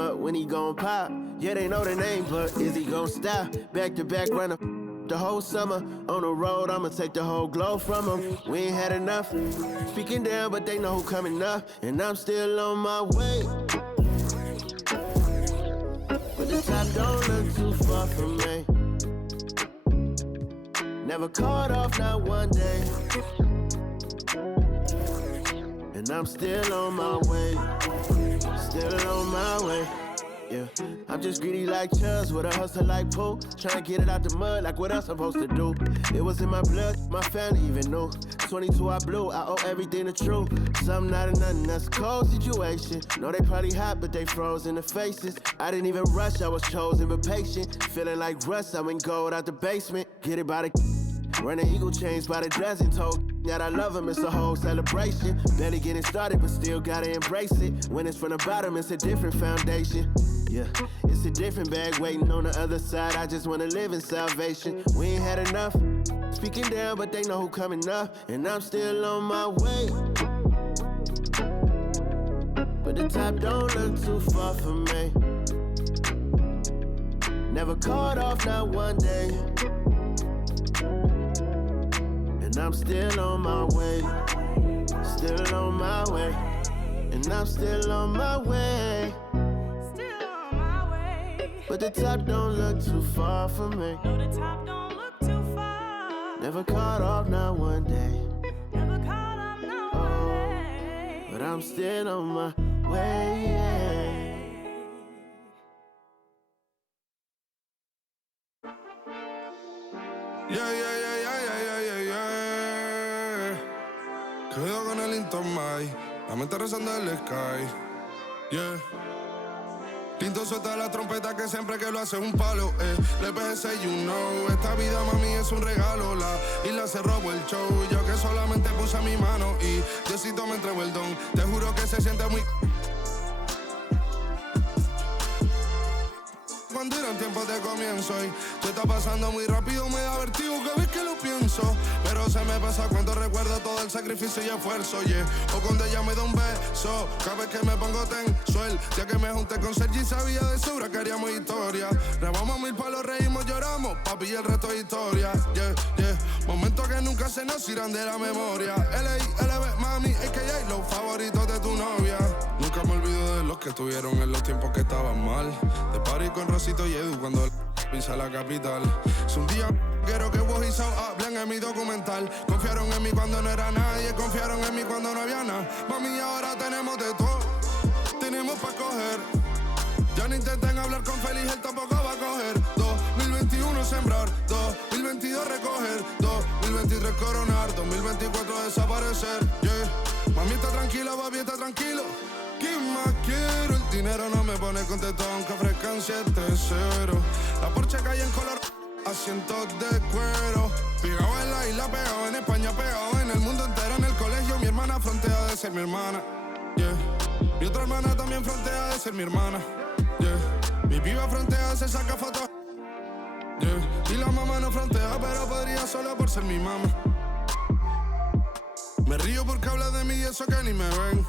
up when he gon' pop. Yeah, they know the name, but is he gon' stop? Back to back runner the whole summer. On the road, I'ma take the whole globe from him. We ain't had enough. Speaking down, but they know who coming up. And I'm still on my way. But the top don't look too far from me. Never caught off, not one day. And I'm still on my way. Still on my way. Yeah, I'm just greedy like Chubbs with a hustle like Pooh. Tryna get it out the mud like what I'm supposed to do. It was in my blood, my family even knew. 22 I blew, I owe everything to true. Something out of nothing, that's a cold situation. Know they probably hot, but they froze in the faces. I didn't even rush, I was chosen but patient. Feeling like rust, I went gold out the basement. Get it by the running eagle chains by the dozen. Told that I love him, it's a whole celebration. Barely getting started, but still gotta embrace it. When it's from the bottom, it's a different foundation. Yeah, it's a different bag waiting on the other side. I just wanna live in salvation. We ain't had enough. Speaking down, but they know who coming up. And I'm still on my way. But the top don't look too far from me. Never caught off, not one day. And I'm still on my way. Still on my way. And I'm still on my way. But the top don't look too far from me. No, the top don't look too far. Never caught off, not one day. Never caught off, not one day. But I'm still on my way, yeah. Cuidado con el Intomai, la mente rezando el sky. Yeah. Tinto suelta la trompeta que siempre que lo hace es un palo, Le PGC, you know, esta vida mami es un regalo. La isla se robó el show, yo que solamente puse mi mano y Diosito me entregó el don. Te juro que se siente muy... Cuando eran tiempos de comienzo y tú estás pasando muy rápido, me da vertigo cada vez que lo pienso. Pero se me pasa cuando recuerdo todo el sacrificio y esfuerzo, yeah. O cuando ella me da un beso, cada vez que me pongo tenso. El día que me junté con Sergi sabía de sobra que haríamos historia. Rebamos 1000 palos, reímos, lloramos, papi, y el resto es historia, yeah, yeah. Momentos que nunca se nos irán de la memoria. L.A.L.B. mami, a.k.a. los favoritos de tu novia. Nunca me olvido de los que estuvieron en los tiempos que estaban mal. De party con Rosito y Edu cuando pisa la capital. Si un día quiero que vos y Sao hablen en mi documental. Confiaron en mí cuando no era nadie, confiaron en mí cuando no había nada. Mami, ahora tenemos de todo, tenemos pa' coger. Ya no intenten hablar con Feliz, él tampoco va a coger. 2021 sembrar, 2022 recoger, 2023 coronar, 2024 desaparecer, yeah. Mami está tranquila, papi está tranquilo. ¿Qué más quiero? El dinero no me pone contento aunque ofrezcan 7-0. La Porsche cae en color, asientos de cuero. Pegado en la isla, pegado en España, pegado en el mundo entero. En el colegio mi hermana frontea de ser mi hermana, yeah. Mi otra hermana también frontea de ser mi hermana, yeah. Mi piba frontea, se saca fotos, yeah. Y la mamá no frontea, pero podría solo por ser mi mamá. Me río porque habla de mí y eso que ni me ven.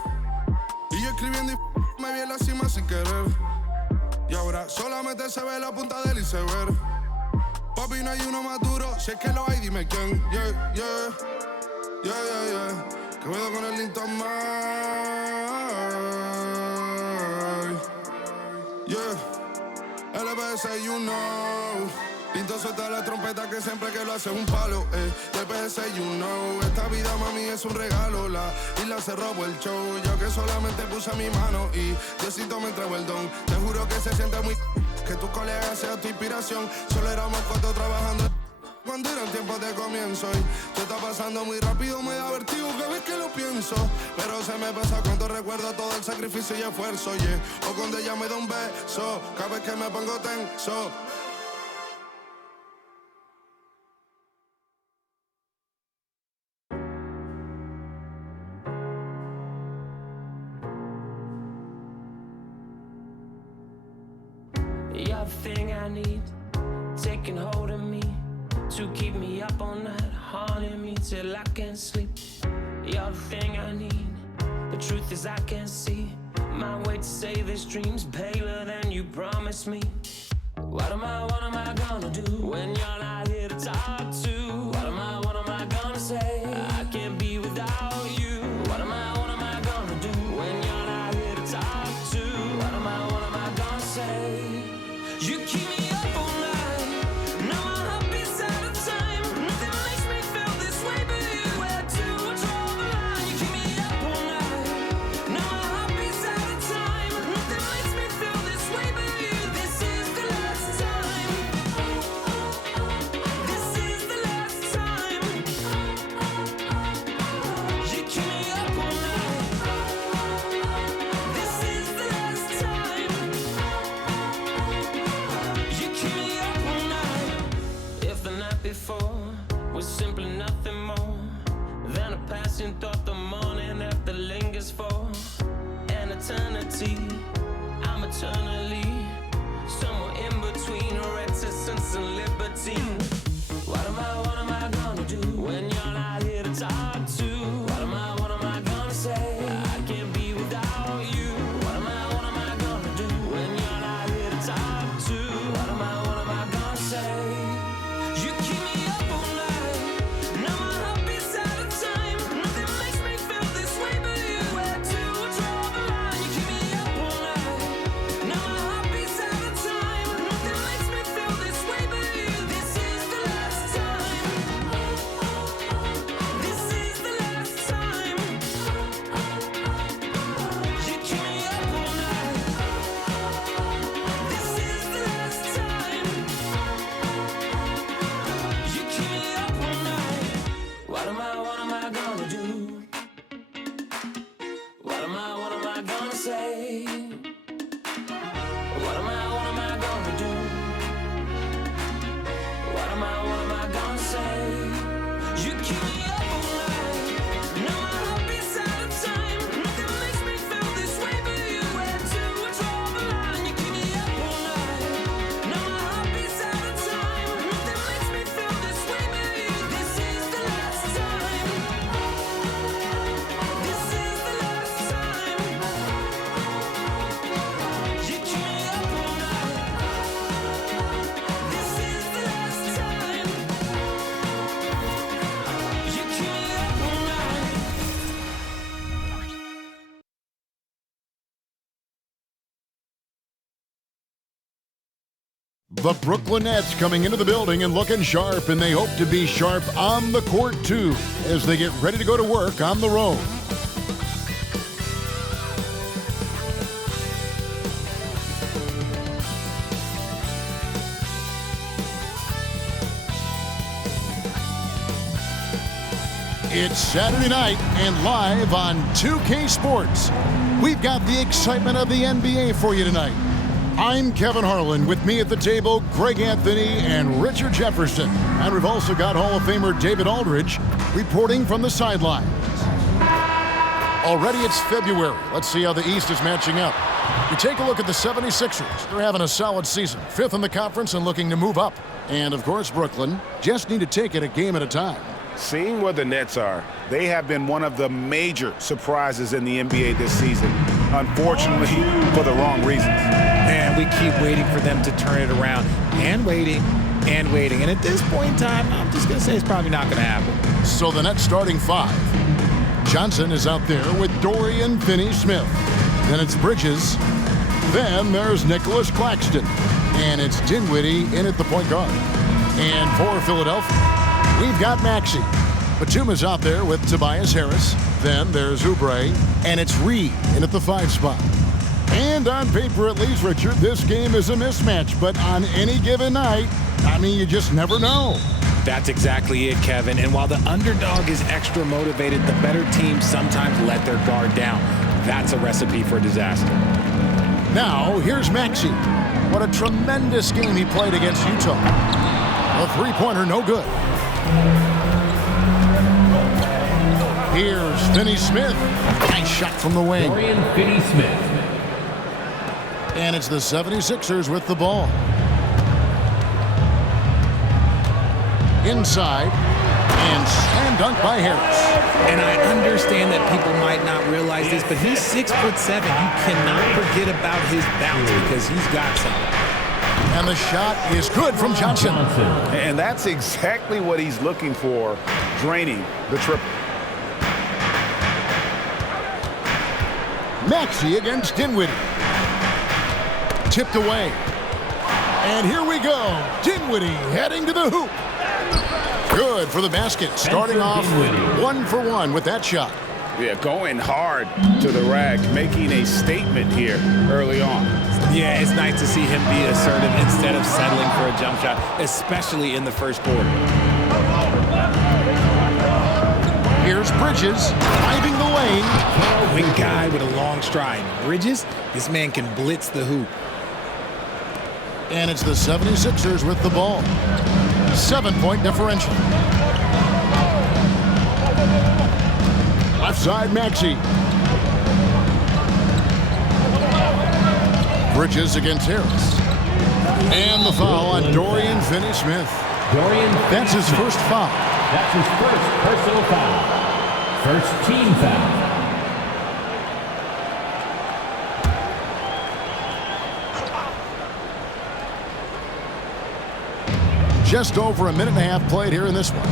Y yo escribiendo y me vi en la cima sin querer. Y ahora solamente se ve la punta del iceberg. Papi, no hay uno más duro, si es que lo hay, dime quién. Yeah, yeah, yeah, yeah, yeah. Que cuido con el Intomai. Yeah, LPS, you know. Tinto suelta la trompeta que siempre que lo hace es un palo, LPS, you know. Esta vida mami es un regalo. La isla se robó el show, yo que solamente puse mi mano y Diosito me entregó el don. Te juro que se siente muy... que tu colega sea tu inspiración. Solo éramos 4 trabajando cuando eran tiempos de comienzo y tú estás pasando muy rápido, me da vertigo cada vez que lo pienso. Pero se me pasa cuando recuerdo todo el sacrificio y esfuerzo, yeah. O cuando ella me da un beso, cada vez que me pongo tenso. You're the thing I need, taking hold of me, to keep me up all night, haunting me till I can't sleep. You're the thing I need, the truth is I can't see my way to save this dream's paler you promised me. What am I gonna do when you're not here to talk to? What am I gonna say? I can't be without you. What am I gonna do when you're not here to talk to? What am I gonna say? You keep me up all night. Now my heart beats out of time. Nothing makes me feel this way but you. Where to draw the line? You keep me up all night. Now my heart beats out of time. Nothing makes me feel this way but you. This is the last time. This is the last time. You keep me up all night. This is the last time. You keep me up all night. If the night before was simply nothing more than a passing thought, the morning after lingers for an eternity. I'm eternally somewhere in between reticence and libertine. What am I gonna do when you're not here to talk to? What am I gonna say? I can't be without you. What am I gonna do when you're not here to talk to? What am I gonna say? You keep me up all night. Now my heart beats out of time. Nothing makes me feel this way but you. Where to draw the line? You keep me up all night. Now my heart beats out of time. Nothing makes me feel this way but you. This is the last time. This is the last time. You keep me up all night. This is the last time. You keep me up all night. What am I gonna do? What am I gonna say? What am I gonna do? What am I gonna say? You keep me up all night. Now my heart beats out of time. Nothing makes me feel this way but you. Where to draw the line? You keep me up all night. Now my heart beats out of time. Nothing makes me feel this way but you. This is the last time. This is the last time. You keep me up all night. This is the last time. You keep me up all night. The Brooklyn Nets coming into the building and looking sharp, and they hope to be sharp on the court too as they get ready to go to work on the road. It's Saturday night and live on 2K Sports. We've got the excitement of the NBA for you tonight. I'm Kevin Harlan. With me at the table, Greg Anthony and Richard Jefferson. And we've also got Hall of Famer David Aldridge reporting from the sidelines. Already it's February. Let's see how the East is matching up. We take a look at the 76ers. They're having a solid season. 5th in the conference and looking to move up. And, of course, Brooklyn just need to take it a game at a time. Seeing where the Nets are, they have been one of the major surprises in the NBA this season. Unfortunately, for the wrong reasons. And we keep waiting for them to turn it around and waiting and waiting. And at this point in time, I'm just going to say it's probably not going to happen. So the Nets starting 5. Johnson is out there with Dorian Finney-Smith. Then it's Bridges. Then there's Nicholas Claxton. And it's Dinwiddie in at the point guard. And for Philadelphia, we've got Maxey. Batuma's out there with Tobias Harris. Then there's Oubre. And it's Reed in at the 5 spot. And on paper, at least, Richard, this game is a mismatch. But on any given night, I mean, you just never know. That's exactly it, Kevin. And while the underdog is extra motivated, the better teams sometimes let their guard down. That's a recipe for disaster. Now, here's Maxey. What a tremendous game he played against Utah. A three-pointer, no good. Here's Finney-Smith. Nice shot from the wing. Dorian Finney-Smith. And it's the 76ers with the ball. Inside. And slam dunk by Harris. And I understand that people might not realize this, but he's 6'7". You cannot forget about his bounce because he's got some. And the shot is good from Johnson. And that's exactly what he's looking for, draining the triple. Maxey against Dinwiddie. Tipped away. And here we go. Dinwiddie heading to the hoop. Good for the basket. Starting off 1 for 1 with that shot. Yeah, going hard to the rack, making a statement here early on. Yeah, it's nice to see him be assertive instead of settling for a jump shot, especially in the first quarter. Here's Bridges driving the lane. Quick guy with a long stride. Bridges, this man can blitz the hoop. And it's the 76ers with the ball. 7-point differential. Left side, Maxey. Bridges against Harris. And the foul on Dorian Finney-Smith. That's his first foul. That's his first personal foul. First team foul. Just over a minute and a half played here in this one.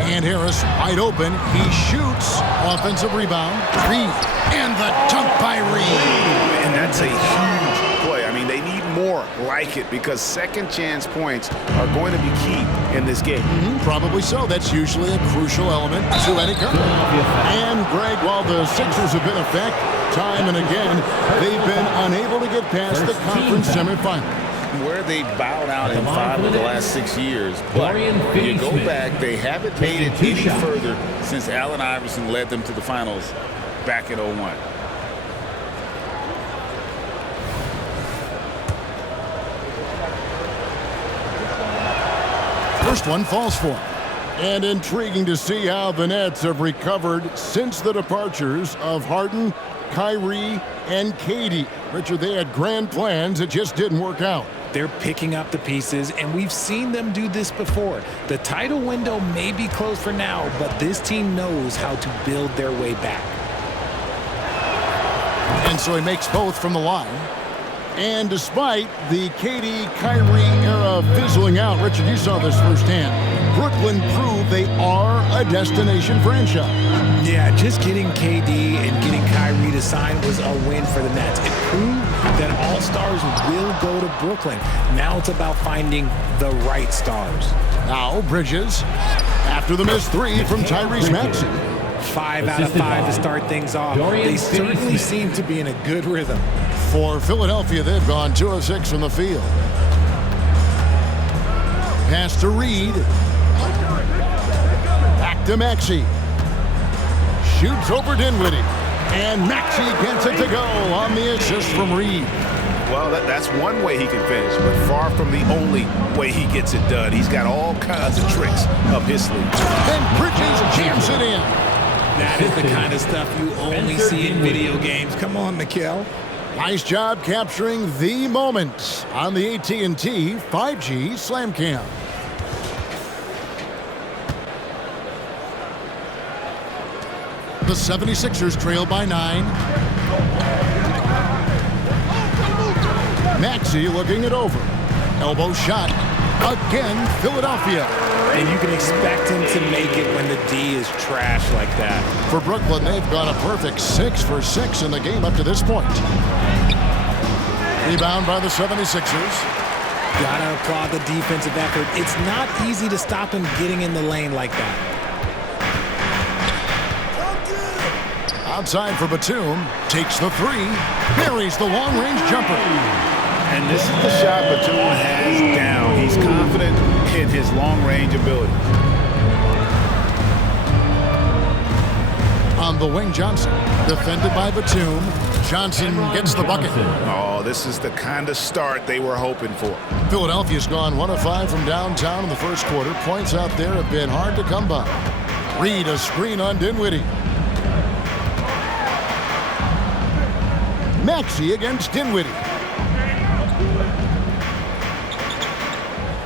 And Harris wide open. He shoots. Offensive rebound. Reed. And the dunk by Reed. And that's a huge play. I mean, they need more like it because second chance points are going to be key in this game. Probably so. That's usually a crucial element to any cover. And Greg, while the Sixers have been effective time and again, they've been unable to get past the conference semifinal. Where they bowed out in 5 of the last 6 years. But you go back, they haven't made it any further since Allen Iverson led them to the finals back in 01. First one falls for him. And intriguing to see how the Nets have recovered since the departures of Harden, Kyrie, and KD. Richard, they had grand plans. It just didn't work out. They're picking up the pieces, and we've seen them do this before. The title window may be closed for now, but this team knows how to build their way back. And so he makes both from the line. And despite the KD-Kyrie era fizzling out, Richard, you saw this firsthand, Brooklyn proved they are a destination franchise. Yeah, just getting KD and getting Kyrie to sign was a win for the Nets. It proved that all-stars will go to Brooklyn. Now it's about finding the right stars. Now Bridges, after the missed three from Tyrese Maxey. 5 out of 5 to start things off. They certainly seem to be in a good rhythm. For Philadelphia, they've gone 2 of 6 from the field. Pass to Reed. Back to Maxey. Shoots over Dinwiddie. And Maxey gets it to go on the assist from Reed. Well, that's one way he can finish, but far from the only way he gets it done. He's got all kinds of tricks up his sleeve. And Bridges jams it in. That is the kind of stuff you only see in video games. Come on, Mikal. Nice job capturing the moment on the AT&T 5G Slam Cam. The 76ers trail by 9. Maxey looking it over. Elbow shot. Again, Philadelphia. And you can expect him to make it when the D is trash like that. For Brooklyn, they've gone a perfect 6 for 6 in the game up to this point. Rebound by the 76ers. Gotta applaud the defensive effort. It's not easy to stop him getting in the lane like that. Outside for Batum. Takes the 3. Buries the long-range jumper. And this is the shot Batum has down. He's confident in his long-range ability. On the wing, Johnson. Defended by Batum. Johnson gets the bucket. Oh, this is the kind of start they were hoping for. Philadelphia's gone 1 of 5 from downtown in the first quarter. Points out there have been hard to come by. Reed a screen on Dinwiddie. Maxey against Dinwiddie.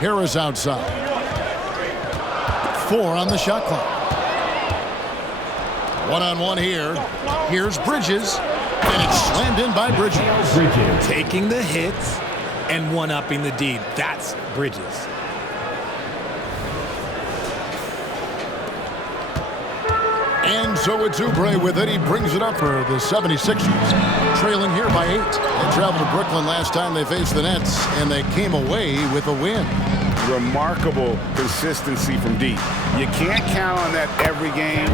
Harris outside. 4 on the shot clock. One-on-one here. Here's Bridges, and it's slammed in by Bridges. Taking the hits and one-upping the D. That's Bridges. And so it's Oubre with it. He brings it up for the 76ers. Trailing here by 8. They traveled to Brooklyn last time they faced the Nets, and they came away with a win. Remarkable consistency from deep. You can't count on that every game,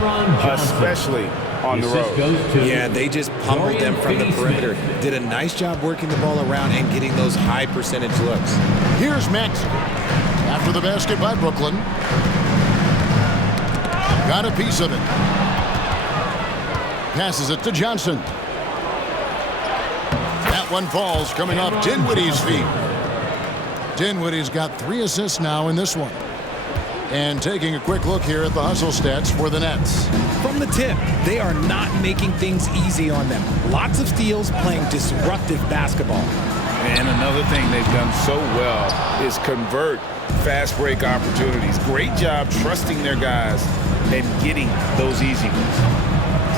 especially on the road. Yeah, they just pummeled them from the perimeter. Did a nice job working the ball around and getting those high percentage looks. Here's Max after the basket by Brooklyn. Got a piece of it. Passes it to Johnson. That one falls coming off Dinwiddie's feet. Dinwiddie's got 3 assists now in this one. And taking a quick look here at the hustle stats for the Nets. From the tip, they are not making things easy on them. Lots of steals, playing disruptive basketball. And another thing they've done so well is convert fast break opportunities. Great job trusting their guys and getting those easy ones.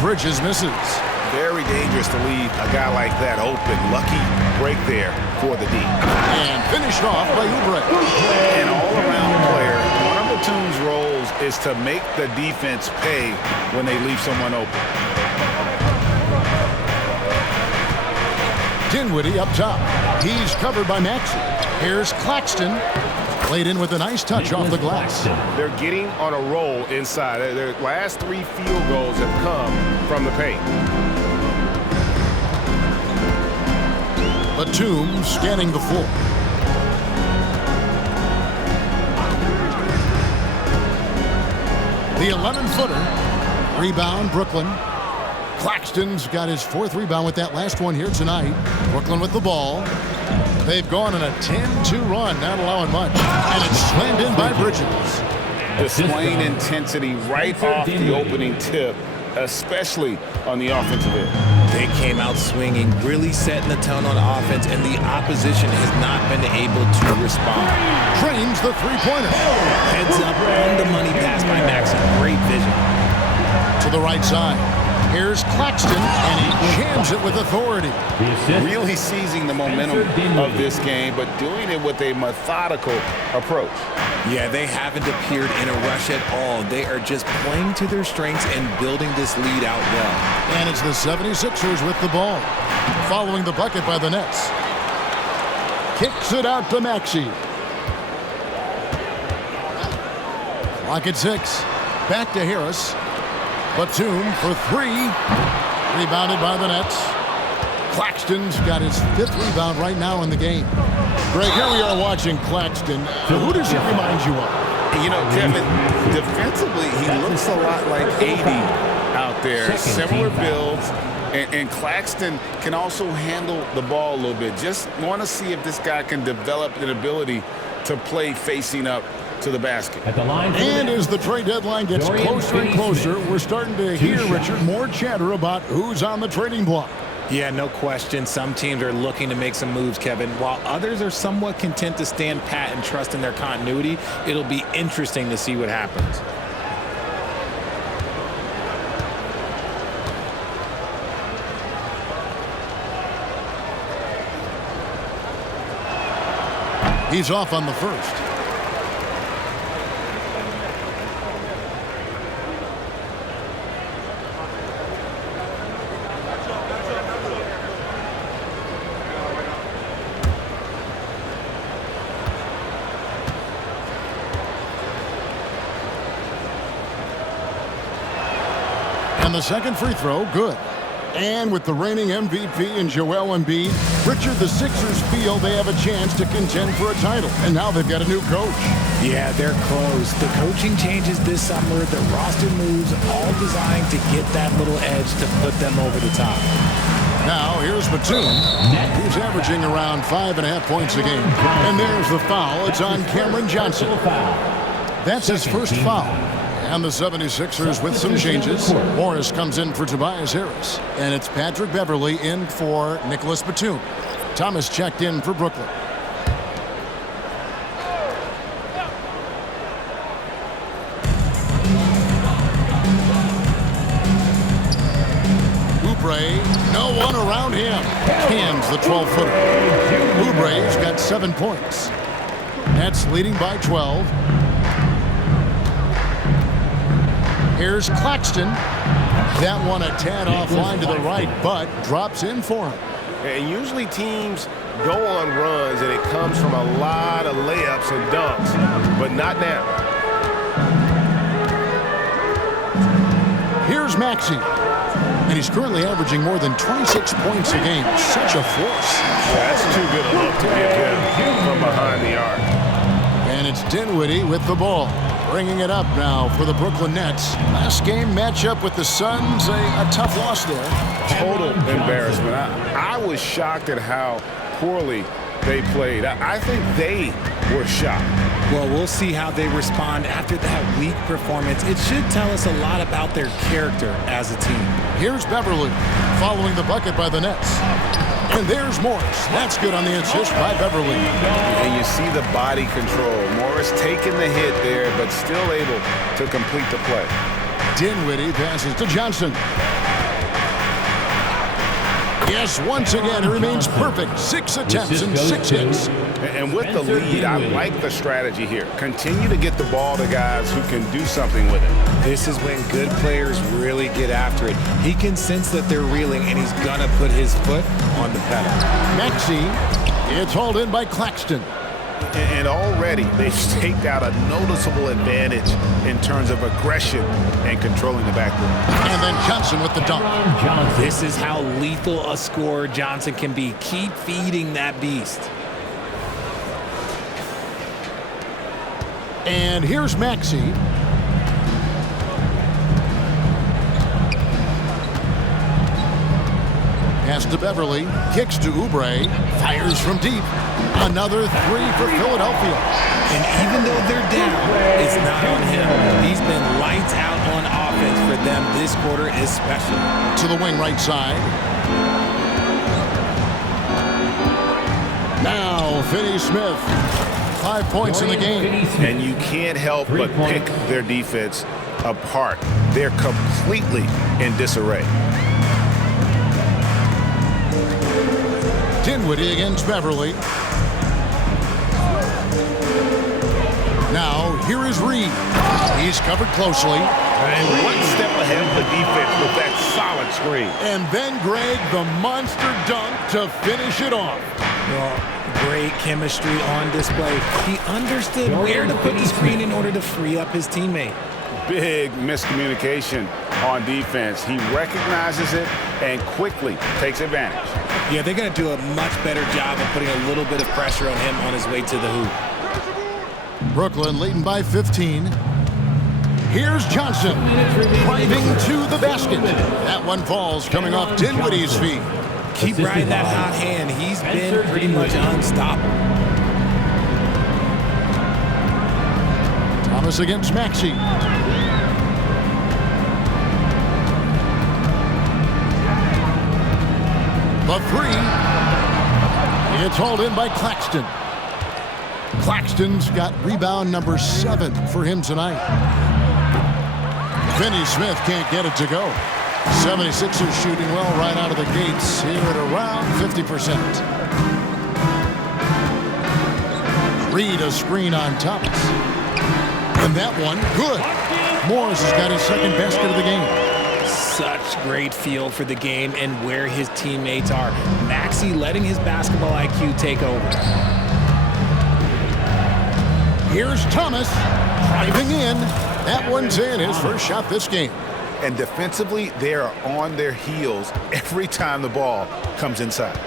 Bridges misses. Very dangerous to leave a guy like that open. Lucky break there for the D. And finished off by Oubre. An all-around player. One of Batum's roles is to make the defense pay when they leave someone open. Dinwiddie up top. He's covered by Maxey. Here's Claxton. Played in with a nice touch off the glass. They're getting on a roll inside. Their last 3 field goals have come from the paint. Batum scanning the floor. The 11-footer. Rebound, Brooklyn. Claxton's got his 4th rebound with that last one here tonight. Brooklyn with the ball. They've gone on a 10-2 run, not allowing much. And it's slammed in by Bridges. Displaying intensity right off the opening tip, especially on the offensive end. They came out swinging, really setting the tone on offense, and the opposition has not been able to respond. Drains the three-pointer. Heads up on the money pass by Maxey. Great vision. To the right side. Here's Claxton, and he jams it with authority. Really seizing the momentum of this game, but doing it with a methodical approach. Yeah, they haven't appeared in a rush at all. They are just playing to their strengths and building this lead out well. And it's the 76ers with the ball. Following the bucket by the Nets. Kicks it out to Maxey. Clock at 6. Back to Harris. Batum for 3. Rebounded by the Nets. Claxton's got his 5th rebound right now in the game. Greg, here we are watching Claxton. Who does he remind you of? You know, Kevin, defensively, he looks a lot like 80 out there. Similar builds. And Claxton can also handle the ball a little bit. Just want to see if this guy can develop an ability to play facing up to the basket. And as the trade deadline gets closer and closer, we're starting to hear, Richard, more chatter about who's on the trading block. Yeah, no question. Some teams are looking to make some moves, Kevin, while others are somewhat content to stand pat and trust in their continuity. It'll be interesting to see what happens. He's off on the first. And the second free throw, good. And with the reigning MVP in Joel Embiid, Richard, the Sixers feel they have a chance to contend for a title. And now they've got a new coach. Yeah, they're close. The coaching changes this summer, the roster moves, all designed to get that little edge to put them over the top. Now, here's Batum, who's averaging around 5.5 points a game. And there's the foul. It's on Cameron Johnson. That's his first foul. And the 76ers with some changes. Morris comes in for Tobias Harris. And it's Patrick Beverley in for Nicholas Batum. Thomas checked in for Brooklyn. Oubre, no one around him. Hands the 12-footer. Oubre's got 7 points. Nets leading by 12. Here's Claxton. That one a tad offline to the right, but drops in for him. And usually teams go on runs and it comes from a lot of layups and dunks, but not now. Here's Maxey. And he's currently averaging more than 26 points a game. Such a force. Yeah, that's too good a look to give him from behind the arc. And it's Dinwiddie with the ball. Bringing it up now for the Brooklyn Nets. Last game matchup with the Suns, a tough loss there. Total embarrassment. I was shocked at how poorly they played. I think they were shocked. Well, we'll see how they respond after that weak performance. It should tell us a lot about their character as a team. Here's Beverly following the bucket by the Nets. And there's Morris. That's good on the assist by Beverly. And you see the body control. Morris taking the hit there, but still able to complete the play. Dinwiddie passes to Johnson. Yes, once again, he remains perfect. 6 attempts and 6 hits. And with the lead, I like the strategy here. Continue to get the ball to guys who can do something with it. This is when good players really get after it. He can sense that they're reeling, and he's going to put his foot on the pedal. Maxey, it's hauled in by Claxton. And already they've staked out a noticeable advantage in terms of aggression and controlling the backcourt. And then Johnson with the dunk. This is how lethal a scorer Johnson can be. Keep feeding that beast. And here's Maxey. Pass to Beverly. Kicks to Oubre. Fires from deep. Another 3 for Philadelphia. And even though they're down, it's not on him. He's been lights out on offense for them this quarter especially. To the wing right side. Now, Finney-Smith. 5 points in the game. And you can't help but pick their defense apart. They're completely in disarray. Dinwiddie against Beverly. Now, here is Reed. He's covered closely. And one step ahead of the defense with that solid screen. And then Greg, the monster dunk to finish it off. Well, great chemistry on display. He understood where to put the screen in order to free up his teammate. Big miscommunication on defense. He recognizes it and quickly takes advantage. Yeah, they're going to do a much better job of putting a little bit of pressure on him on his way to the hoop. Brooklyn leading by 15. Here's Johnson driving to the basket. That one falls coming off Dinwiddie's feet. Keep riding that hot hand. He's been pretty much unstoppable. Thomas against Maxey. The 3. It's hauled in by Claxton. Claxton's got rebound number 7 for him tonight. Finney-Smith can't get it to go. 76ers shooting well right out of the gates here at around 50%. Reed a screen on Thomas. And that one, good. Morris has got his second basket of the game. Such great feel for the game and where his teammates are. Maxey letting his basketball IQ take over. Here's Thomas driving in. That one's in, his first shot this game. And defensively, they are on their heels every time the ball comes inside.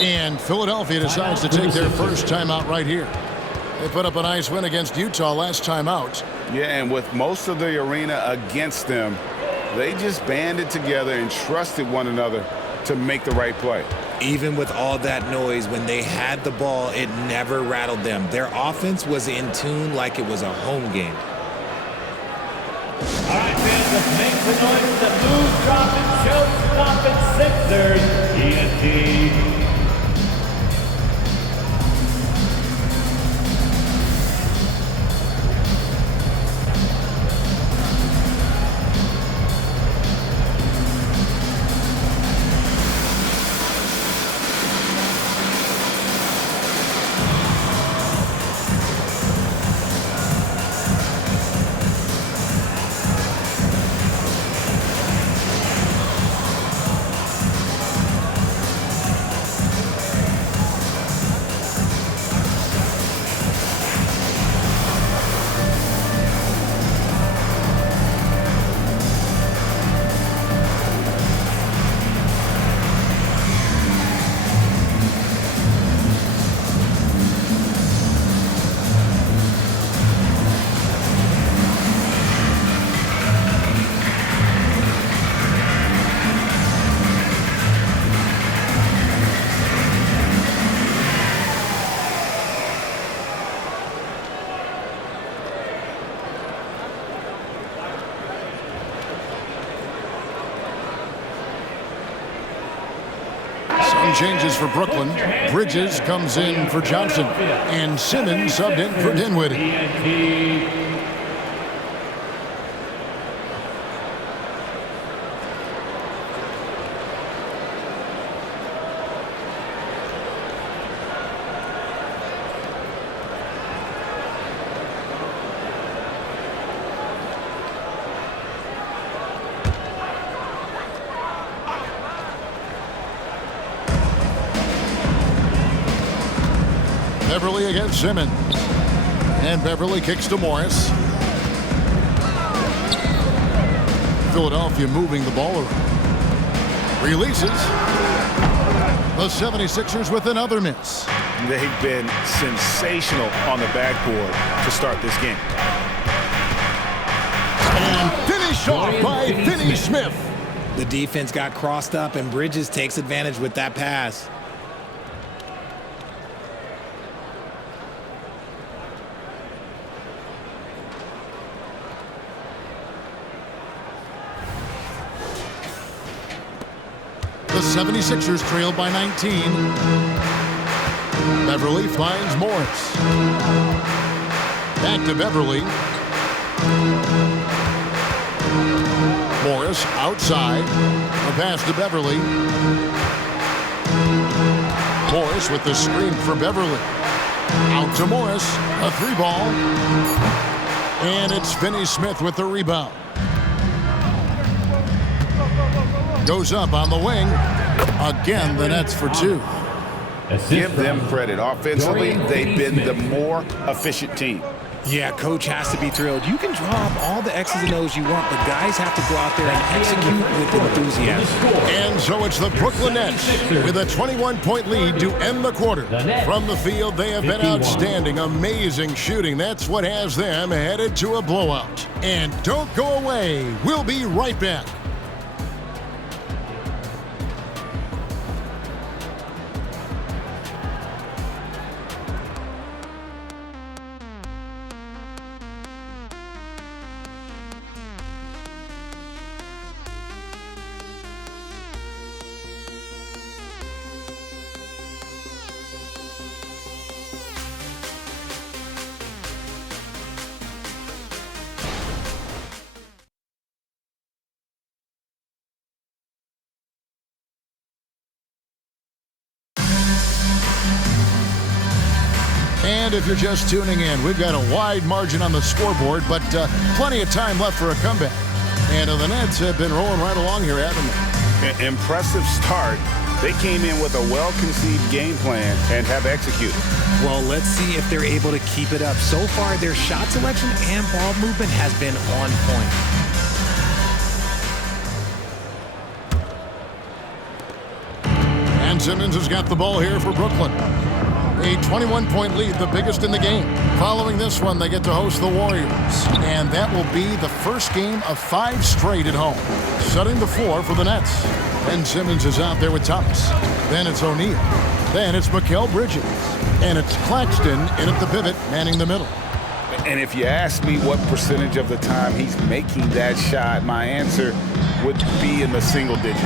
And Philadelphia decides to take their first timeout right here. They put up a nice win against Utah last time out. Yeah, and with most of the arena against them, they just banded together and trusted one another to make the right play. Even with all that noise, when they had the ball, it never rattled them. Their offense was in tune like it was a home game. All right, fans, let's make the noise. The blues dropping, show stopping Sixers. TNT. Some changes for Brooklyn. Bridges comes in for Johnson. And Simmons subbed in for Dinwiddie. Beverly against Simmons. And Beverly kicks to Morris. Philadelphia moving the ball around. Releases. The 76ers with another miss. They've been sensational on the backboard to start this game. And finish off by Finney-Smith. The defense got crossed up, and Bridges takes advantage with that pass. The 76ers trail by 19. Beverly finds Morris. Back to Beverly. Morris outside. A pass to Beverly. Morris with the screen for Beverly. Out to Morris. A three ball. And it's Finney-Smith with the rebound. Goes up on the wing. Again, the Nets for two. Give them credit. Offensively, they've been the more efficient team. Yeah, coach has to be thrilled. You can draw up all the X's and O's you want, but guys have to go out there and execute with enthusiasm. And so it's the Brooklyn Nets with a 21-point lead to end the quarter. From the field, they have been outstanding, amazing shooting. That's what has them headed to a blowout. And don't go away. We'll be right back. And if you're just tuning in, we've got a wide margin on the scoreboard, but plenty of time left for a comeback. And the Nets have been rolling right along here, haven't they? Impressive start. They came in with a well-conceived game plan and have executed. Well, let's see if they're able to keep it up. So far, their shot selection and ball movement has been on point. And Simmons has got the ball here for Brooklyn. A 21-point lead, the biggest in the game. Following this one, they get to host the Warriors. And that will be the first game of 5 straight at home. Setting the floor for the Nets. Ben Simmons is out there with Thomas. Then it's O'Neal. Then it's Mikal Bridges. And it's Claxton in at the pivot, manning the middle. And if you ask me what percentage of the time he's making that shot, my answer would be in the single digits.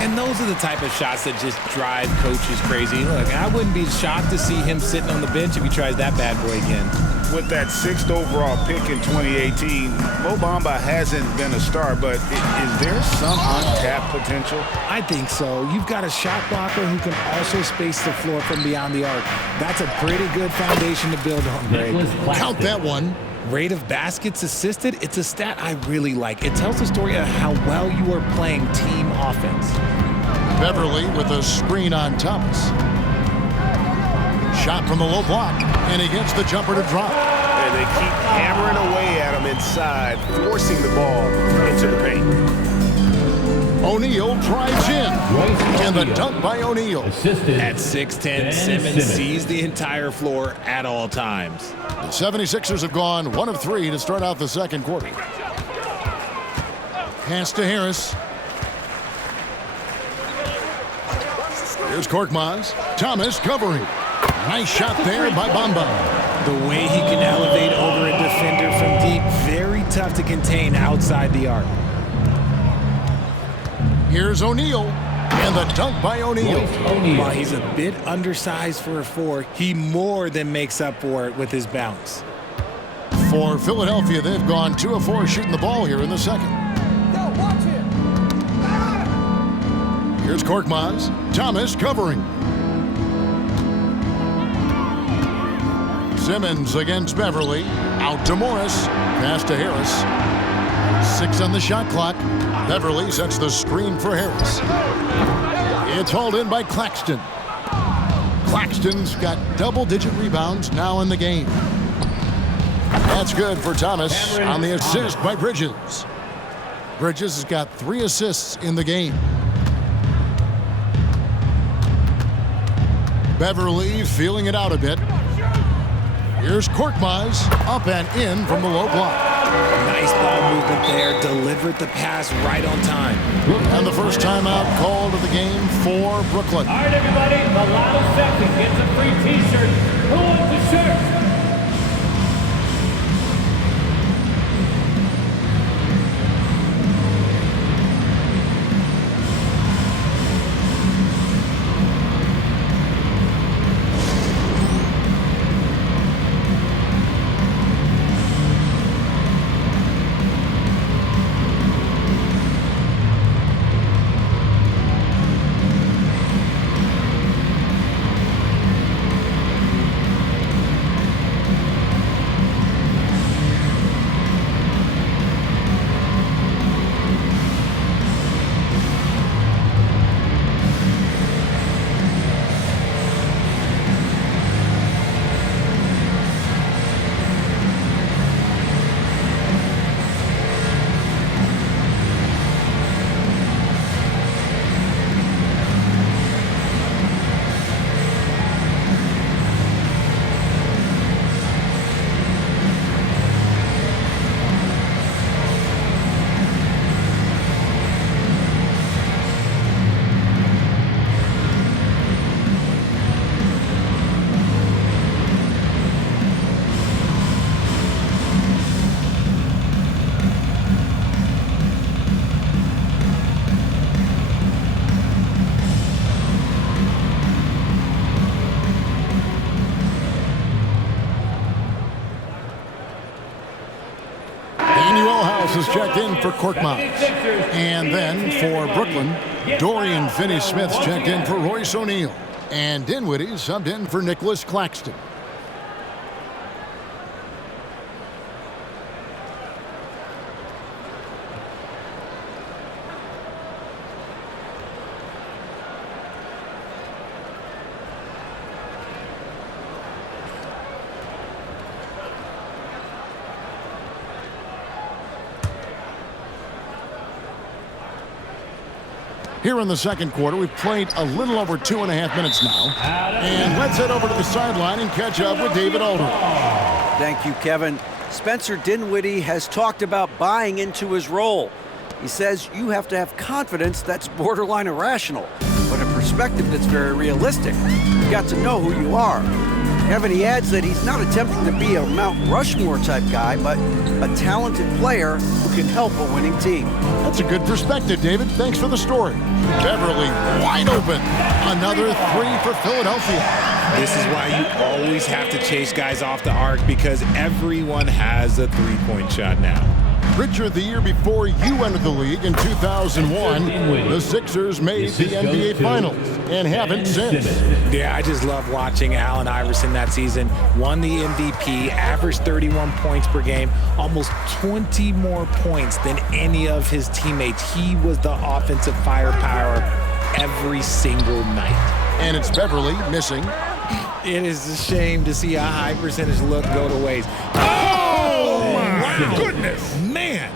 And those are the type of shots that just drive coaches crazy. Look, I wouldn't be shocked to see him sitting on the bench if he tries that bad boy again. With that 6th overall pick in 2018, Mo Bamba hasn't been a star, but is there some untapped potential? I think so. You've got a shot blocker who can also space the floor from beyond the arc. That's a pretty good foundation to build on, Greg. Count that one. Rate of baskets assisted, it's a stat I really like. It tells the story of how well you are playing team offense. Beverly with a screen on Thomas. Shot from the low block, and he gets the jumper to drop. And they keep hammering away at him inside, forcing the ball into the paint. O'Neal drives in, and the dunk by O'Neal. At 6'10", Simmons sees the entire floor at all times. The 76ers have gone 1 of 3 to start out the second quarter. Pass to Harris. Here's Korkmaz. Thomas covering. Nice shot there by Bamba. The way he can elevate over a defender from deep, very tough to contain outside the arc. Here's O'Neal. And the dunk by O'Neal. While he's a bit undersized for a 4, he more than makes up for it with his bounce. For Philadelphia, they've gone 2 of 4 shooting the ball here in the second. Here's Korkmaz. Thomas covering. Simmons against Beverly. Out to Morris. Pass to Harris. 6 on the shot clock. Beverly sets the screen for Harris. It's hauled in by Claxton. Claxton's got double-digit rebounds now in the game. That's good for Thomas on the assist by Bridges. Bridges has got 3 assists in the game. Beverly feeling it out a bit. Here's Korkmaz, up and in from the low block. Nice ball movement there, delivered the pass right on time. And the first timeout called of the game for Brooklyn. All right, everybody, the loudest section gets a free T-shirt. Who wants the shirt? Is checked in for Korkmaz. And then for Brooklyn, Dorian Finney-Smith's checked in for Royce O'Neal. And Dinwiddie subbed in for Nicholas Claxton. Here in the second quarter, we've played a little over 2.5 minutes now. And let's head over to the sideline and catch up with David Oubre. Thank you, Kevin. Spencer Dinwiddie has talked about buying into his role. He says you have to have confidence that's borderline irrational, but a perspective that's very realistic. You've got to know who you are. Kevin, he adds that he's not attempting to be a Mount Rushmore type guy, but a talented player who can help a winning team. That's a good perspective, David. Thanks for the story. Beverly wide open. Another 3 for Philadelphia. This is why you always have to chase guys off the arc, because everyone has a three-point shot now. Richard, the year before you entered the league in 2001, the Sixers made the NBA Finals and haven't since. Yeah, I just love watching Allen Iverson that season. Won the MVP, averaged 31 points per game, almost 20 more points than any of his teammates. He was the offensive firepower every single night. And it's Beverly missing. It is a shame to see a high percentage look go to waste. Oh, my goodness. Man.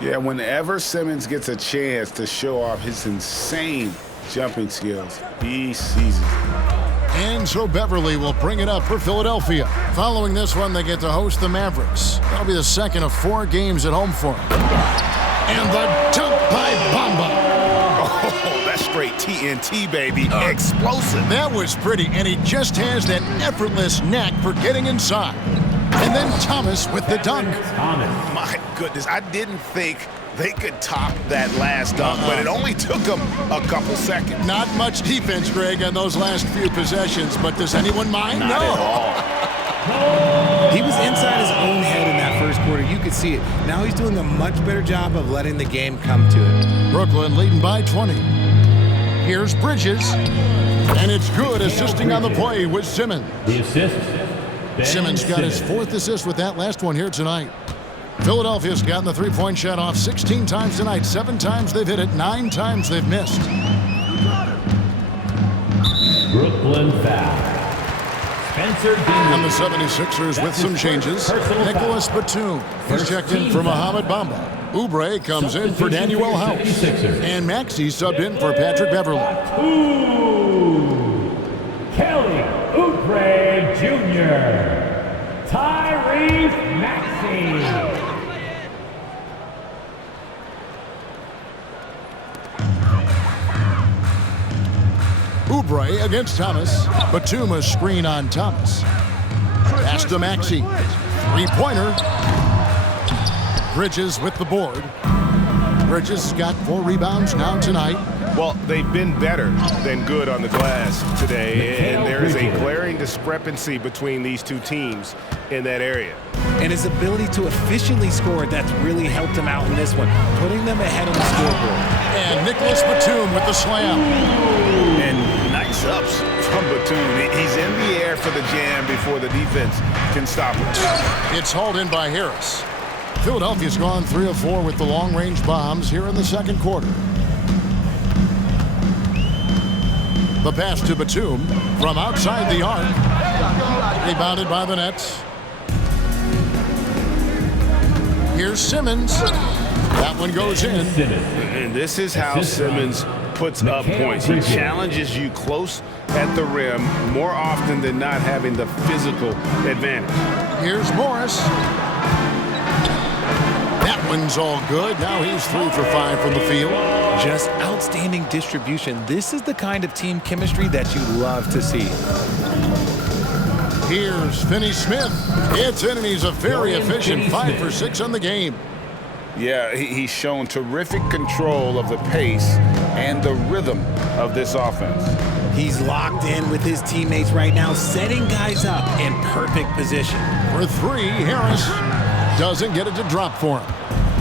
Yeah, whenever Simmons gets a chance to show off his insane jumping skills, he seizes it. And so Beverly will bring it up for Philadelphia. Following this one, they get to host the Mavericks. That'll be the second of 4 games at home for them. And the dunk by Bamba. Oh, that's straight TNT, baby. Explosive. That was pretty, and he just has that effortless knack for getting inside. And then Thomas with the dunk. My goodness, I didn't think they could top that last dunk, but it only took them a couple seconds. Not much defense, Greg, on those last few possessions, but does anyone mind? Not no. at all. He was inside his own head in that first quarter. You could see it. Now he's doing a much better job of letting the game come to it. Brooklyn leading by 20. Here's Bridges, and it's good, assisting on the play with Simmons. The assist. Simmons got his 4th assist with that last one here tonight. Philadelphia's gotten the three-point shot off 16 times tonight. 7 times they've hit it, 9 times they've missed. Brooklyn foul. Spencer Dinwiddie. And the 76ers with some changes. Nicholas Batum is checked in for Mohamed Bamba. Oubre comes in for Daniel House. And Maxey subbed in for Patrick Beverly. Kelly Oubre Jr. Tyrese Maxey. Oubre against Thomas. Batum a screen on Thomas. Pass to Maxey. Three-pointer. Bridges with the board. Bridges got 4 rebounds now tonight. Well, they've been better than good on the glass today, and there is a glaring discrepancy between these two teams in that area. And his ability to efficiently score, that's really helped him out in this one, putting them ahead on the scoreboard. And Nicholas Batum with the slam. And nice ups from Batum. He's in the air for the jam before the defense can stop him. It's hauled in by Harris. Philadelphia's gone 3 of 4 with the long-range bombs here in the second quarter. The pass to Batum from outside the arc. Rebounded by the Nets. Here's Simmons. That one goes in. And this is how Simmons puts up points. He challenges you close at the rim more often than not, having the physical advantage. Here's Morris. That one's all good. Now he's 3 for 5 from the field. Just outstanding distribution. This is the kind of team chemistry that you love to see. Here's Finney Smith. It's in, and he's a very efficient 5 for 6 on the game. Yeah, he's shown terrific control of the pace and the rhythm of this offense. He's locked in with his teammates right now, setting guys up in perfect position. For 3, Harris doesn't get it to drop for him.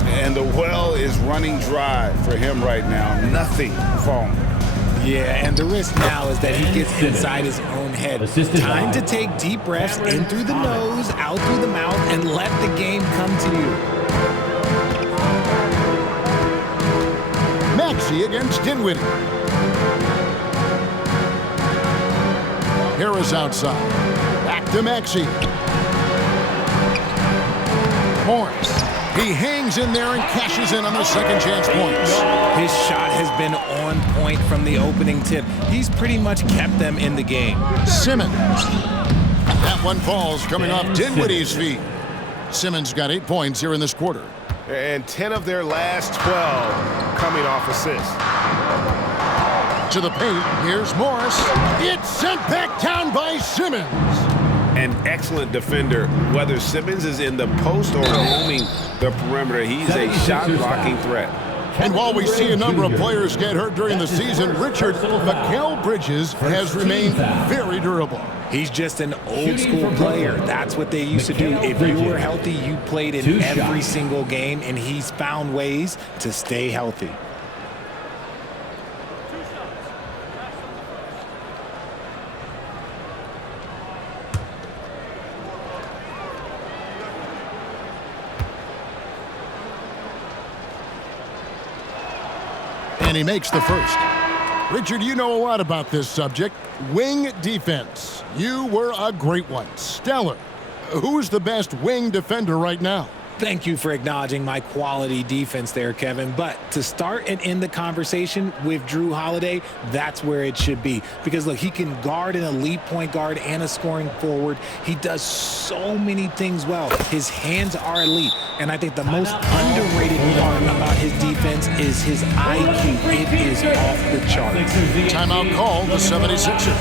And the well is running dry for him right now. Nothing falling. Yeah, and the risk now is that he gets inside his own head. Time to take deep breaths in through the nose, out through the mouth, and let the game come to you. Maxey against Dinwiddie. Harris outside. Back to Maxey. Morris. He hangs in there and cashes in on the second chance points. His shot has been on point from the opening tip. He's pretty much kept them in the game. Simmons. That one falls coming off Dinwiddie's feet. Simmons got 8 points here in this quarter. And 10 of their last 12 coming off assists. To the paint, here's Morris. It's sent back down by Simmons. An excellent defender, whether Simmons is in the post or roaming the perimeter. He's a shot-blocking threat. And while we see a number of players get hurt during the season, Mikal Bridges has remained very durable. He's just an old-school player. That's what they used to do. If you were healthy, you played in every single game, and he's found ways to stay healthy. And he makes the first. Richard, you know a lot about this subject. Wing defense. You were a great one. Stellar. Who's the best wing defender right now? Thank you for acknowledging my quality defense there, Kevin. But to start and end the conversation with Drew Holiday, that's where it should be. Because, look, he can guard an elite point guard and a scoring forward. He does so many things well. His hands are elite. And I think the most underrated part about his defense is his IQ. It is off the charts. Timeout call, the 76ers.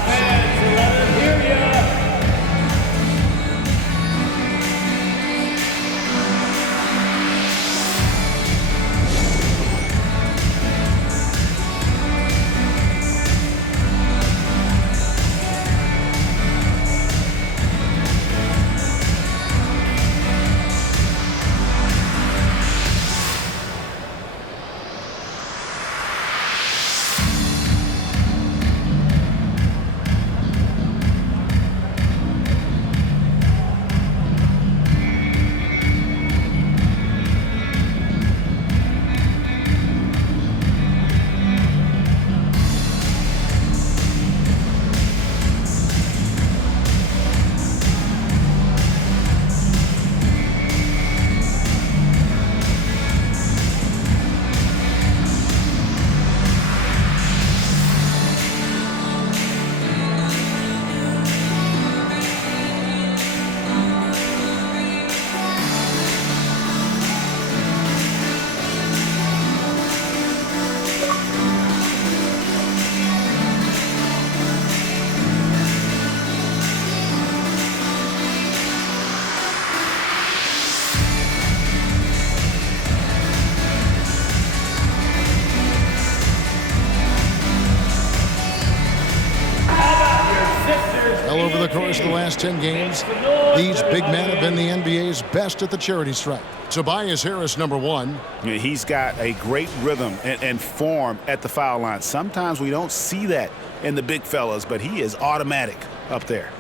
Well, over the course of the last 10 games, these big men have been the NBA's best at the charity stripe. Tobias Harris, number 1. Yeah, he's got a great rhythm and form at the foul line. Sometimes we don't see that in the big fellas, but he is automatic up there.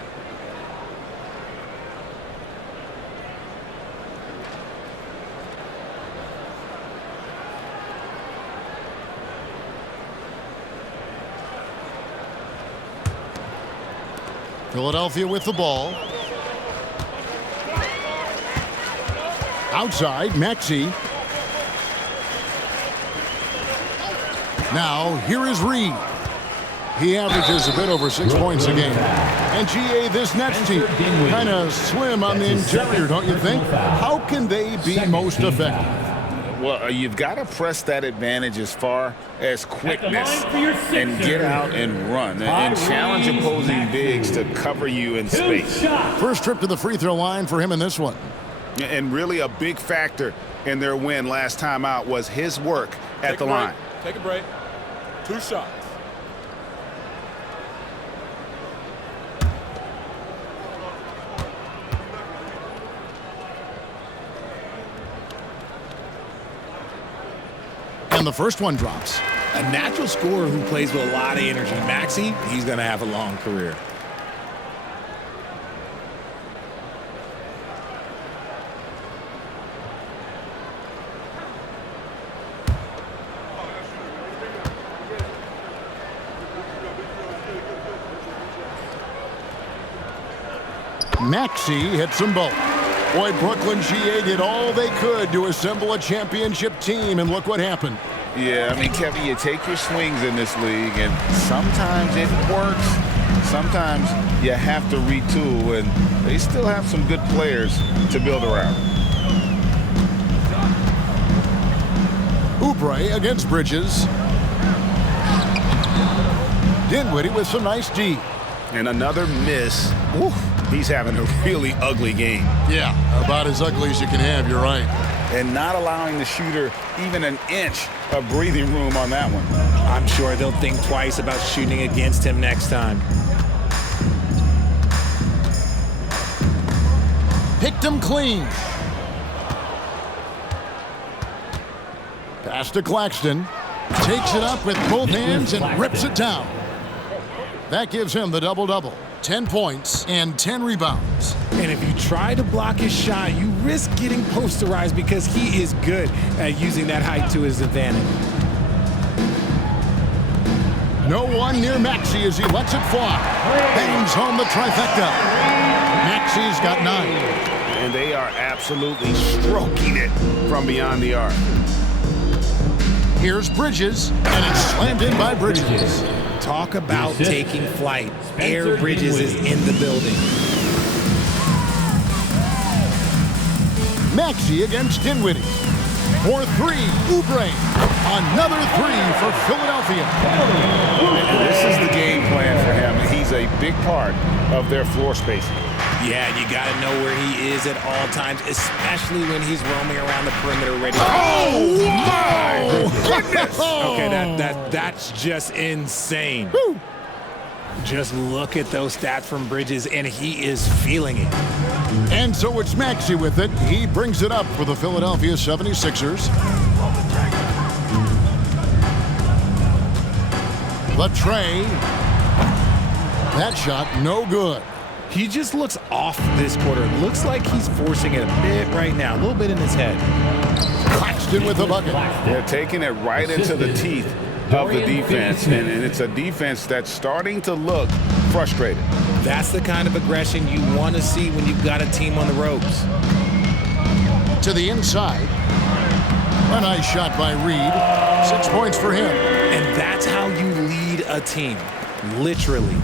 Philadelphia with the ball. Outside, Maxey. Now, here is Reed. He averages a bit over 6 points a game. And GA, this Nets team, kind of slim on the interior, don't you think? How can they be most effective? Well, you've got to press that advantage as far as quickness and get out and run and challenge opposing bigs to cover you in space. First trip to the free throw line for him in this one. And really a big factor in their win last time out was his work at the line. Take a break. 2 shots. And the first one drops. A natural scorer who plays with a lot of energy. Maxey, he's going to have a long career. Maxey hits them both. Boy, Brooklyn GA did all they could to assemble a championship team, and look what happened. Yeah, I mean, Kevin, you take your swings in this league, and sometimes it works. Sometimes you have to retool, and they still have some good players to build around. Oubre against Bridges. Dinwiddie with some nice D. And another miss. Oof, he's having a really ugly game. Yeah, about as ugly as you can have, you're right. And not allowing the shooter even an inch of breathing room on that one. I'm sure they'll think twice about shooting against him next time. Picked him clean. Pass to Claxton. Takes it up with both hands and rips it down. That gives him the double-double. 10 points and 10 rebounds. And if you try to block his shot, you risk getting posterized because he is good at using that height to his advantage. No one near Maxey as he lets it fly. Bangs home the trifecta. Maxey's got 9. And they are absolutely stroking it from beyond the arc. Here's Bridges, and it's slammed in by Bridges. Talk about taking flight. Air Bridges is in the building. Maxey against Dinwiddie. For 3, Oubre. Another 3 for Philadelphia. And this is the game plan for him. He's a big part of their floor spacing. Yeah, you got to know where he is at all times, especially when he's roaming around the perimeter ready. Oh, my goodness! Okay, that's just insane. Woo. Just look at those stats from Bridges, and he is feeling it. And so it's Maxey with it. He brings it up for the Philadelphia 76ers. Latrey. That shot, no good. He just looks off this quarter. Looks like he's forcing it a bit right now, a little bit in his head. Claxton with a bucket. They're taking it right into the teeth of the defense, and it's a defense that's starting to look frustrated. That's the kind of aggression you want to see when you've got a team on the ropes. To the inside. A nice shot by Reed. 6 points for him. And that's how you lead a team, literally.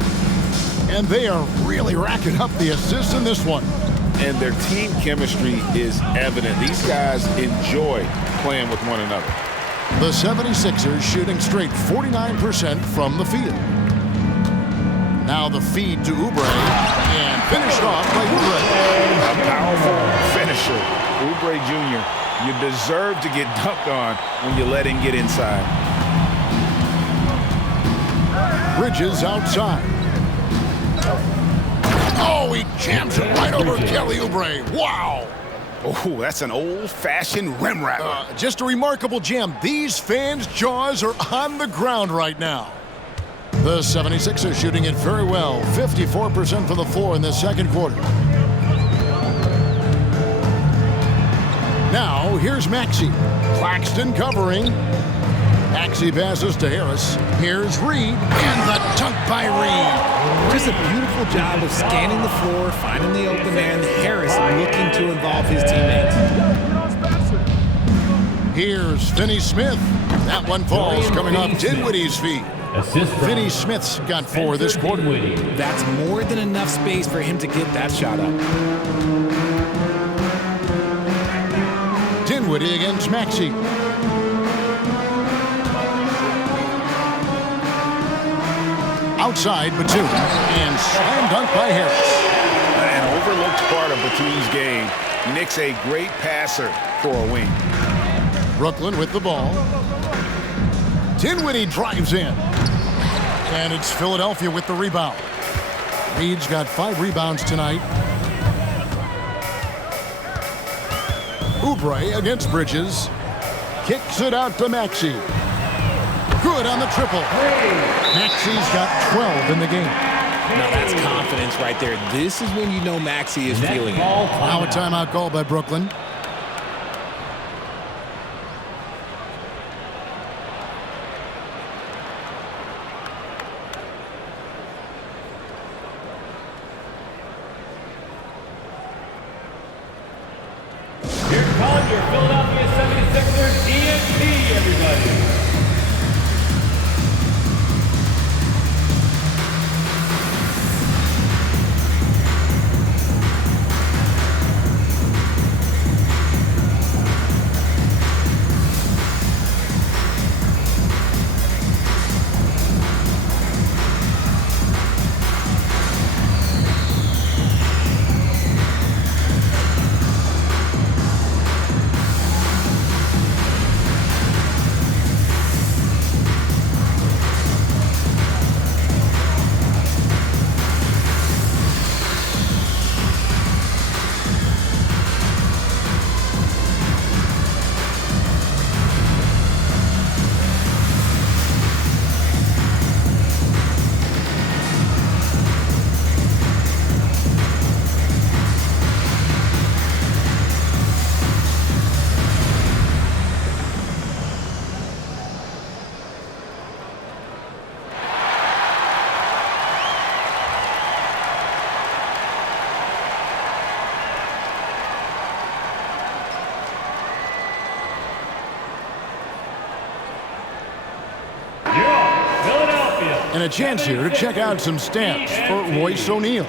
And they are really racking up the assists in this one. And their team chemistry is evident. These guys enjoy playing with one another. The 76ers shooting straight 49% from the field. Now the feed to Oubre, and finished off by Oubre. A powerful finisher. Oubre Jr., you deserve to get dunked on when you let him get inside. Bridges outside. Oh, he jams it right over Kelly Oubre. Wow. Oh, that's an old-fashioned rim wrap. Just a remarkable jam. These fans' jaws are on the ground right now. The 76ers shooting it very well. 54% from the floor in the second quarter. Now, here's Maxey. Claxton covering. Maxey passes to Harris. Here's Reed. And the dunk by Reed. Just a beautiful job of scanning the floor, finding the open man. Harris looking to involve his teammates. Here's Finney-Smith. That one falls coming off Dinwiddie's feet. Finney-Smith's got 4 this quarter. That's more than enough space for him to get that shot up. Dinwiddie against Maxey. Outside Batum. And slam dunk by Harris. An overlooked part of Batum's game. Nick's a great passer for a wing. Brooklyn with the ball. Dinwiddie drives in. And it's Philadelphia with the rebound. Reed's got 5 rebounds tonight. Oubre against Bridges. Kicks it out to Maxey. Good on the triple. Maxey's got 12 in the game. Now that's confidence right there. This is when you know Maxey is feeling it. Now a timeout call by Brooklyn. Here comes your Philadelphia 76ers ENT, everybody. And a chance here to check out some stats for Royce O'Neal.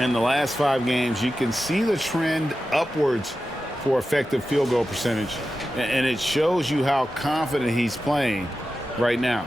In the last 5 games, you can see the trend upwards for effective field goal percentage. And it shows you how confident he's playing right now.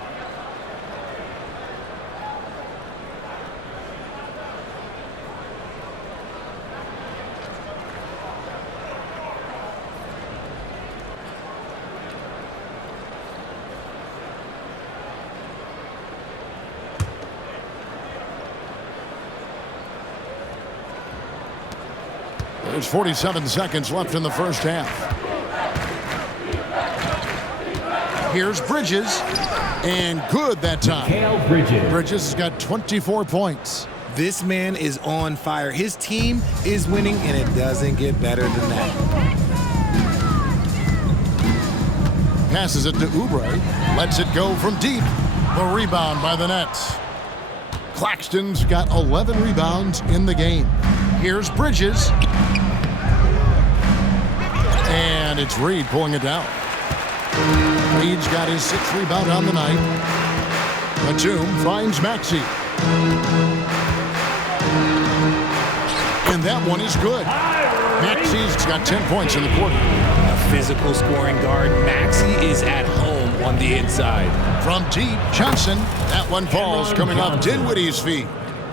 There's 47 seconds left in the first half. Here's Bridges. And good that time. Mikal Bridges. Bridges has got 24 points. This man is on fire. His team is winning, and it doesn't get better than that. Passes it to Oubre. Lets it go from deep. The rebound by the Nets. Claxton's got 11 rebounds in the game. Here's Bridges. And it's Reed pulling it down. Reed's got his 6th rebound on the night. Batum finds Maxey. And that one is good. Maxey's got 10 points in the quarter. A physical scoring guard. Maxey is at home on the inside. From deep, Johnson. That one falls coming off Dinwiddie's feet.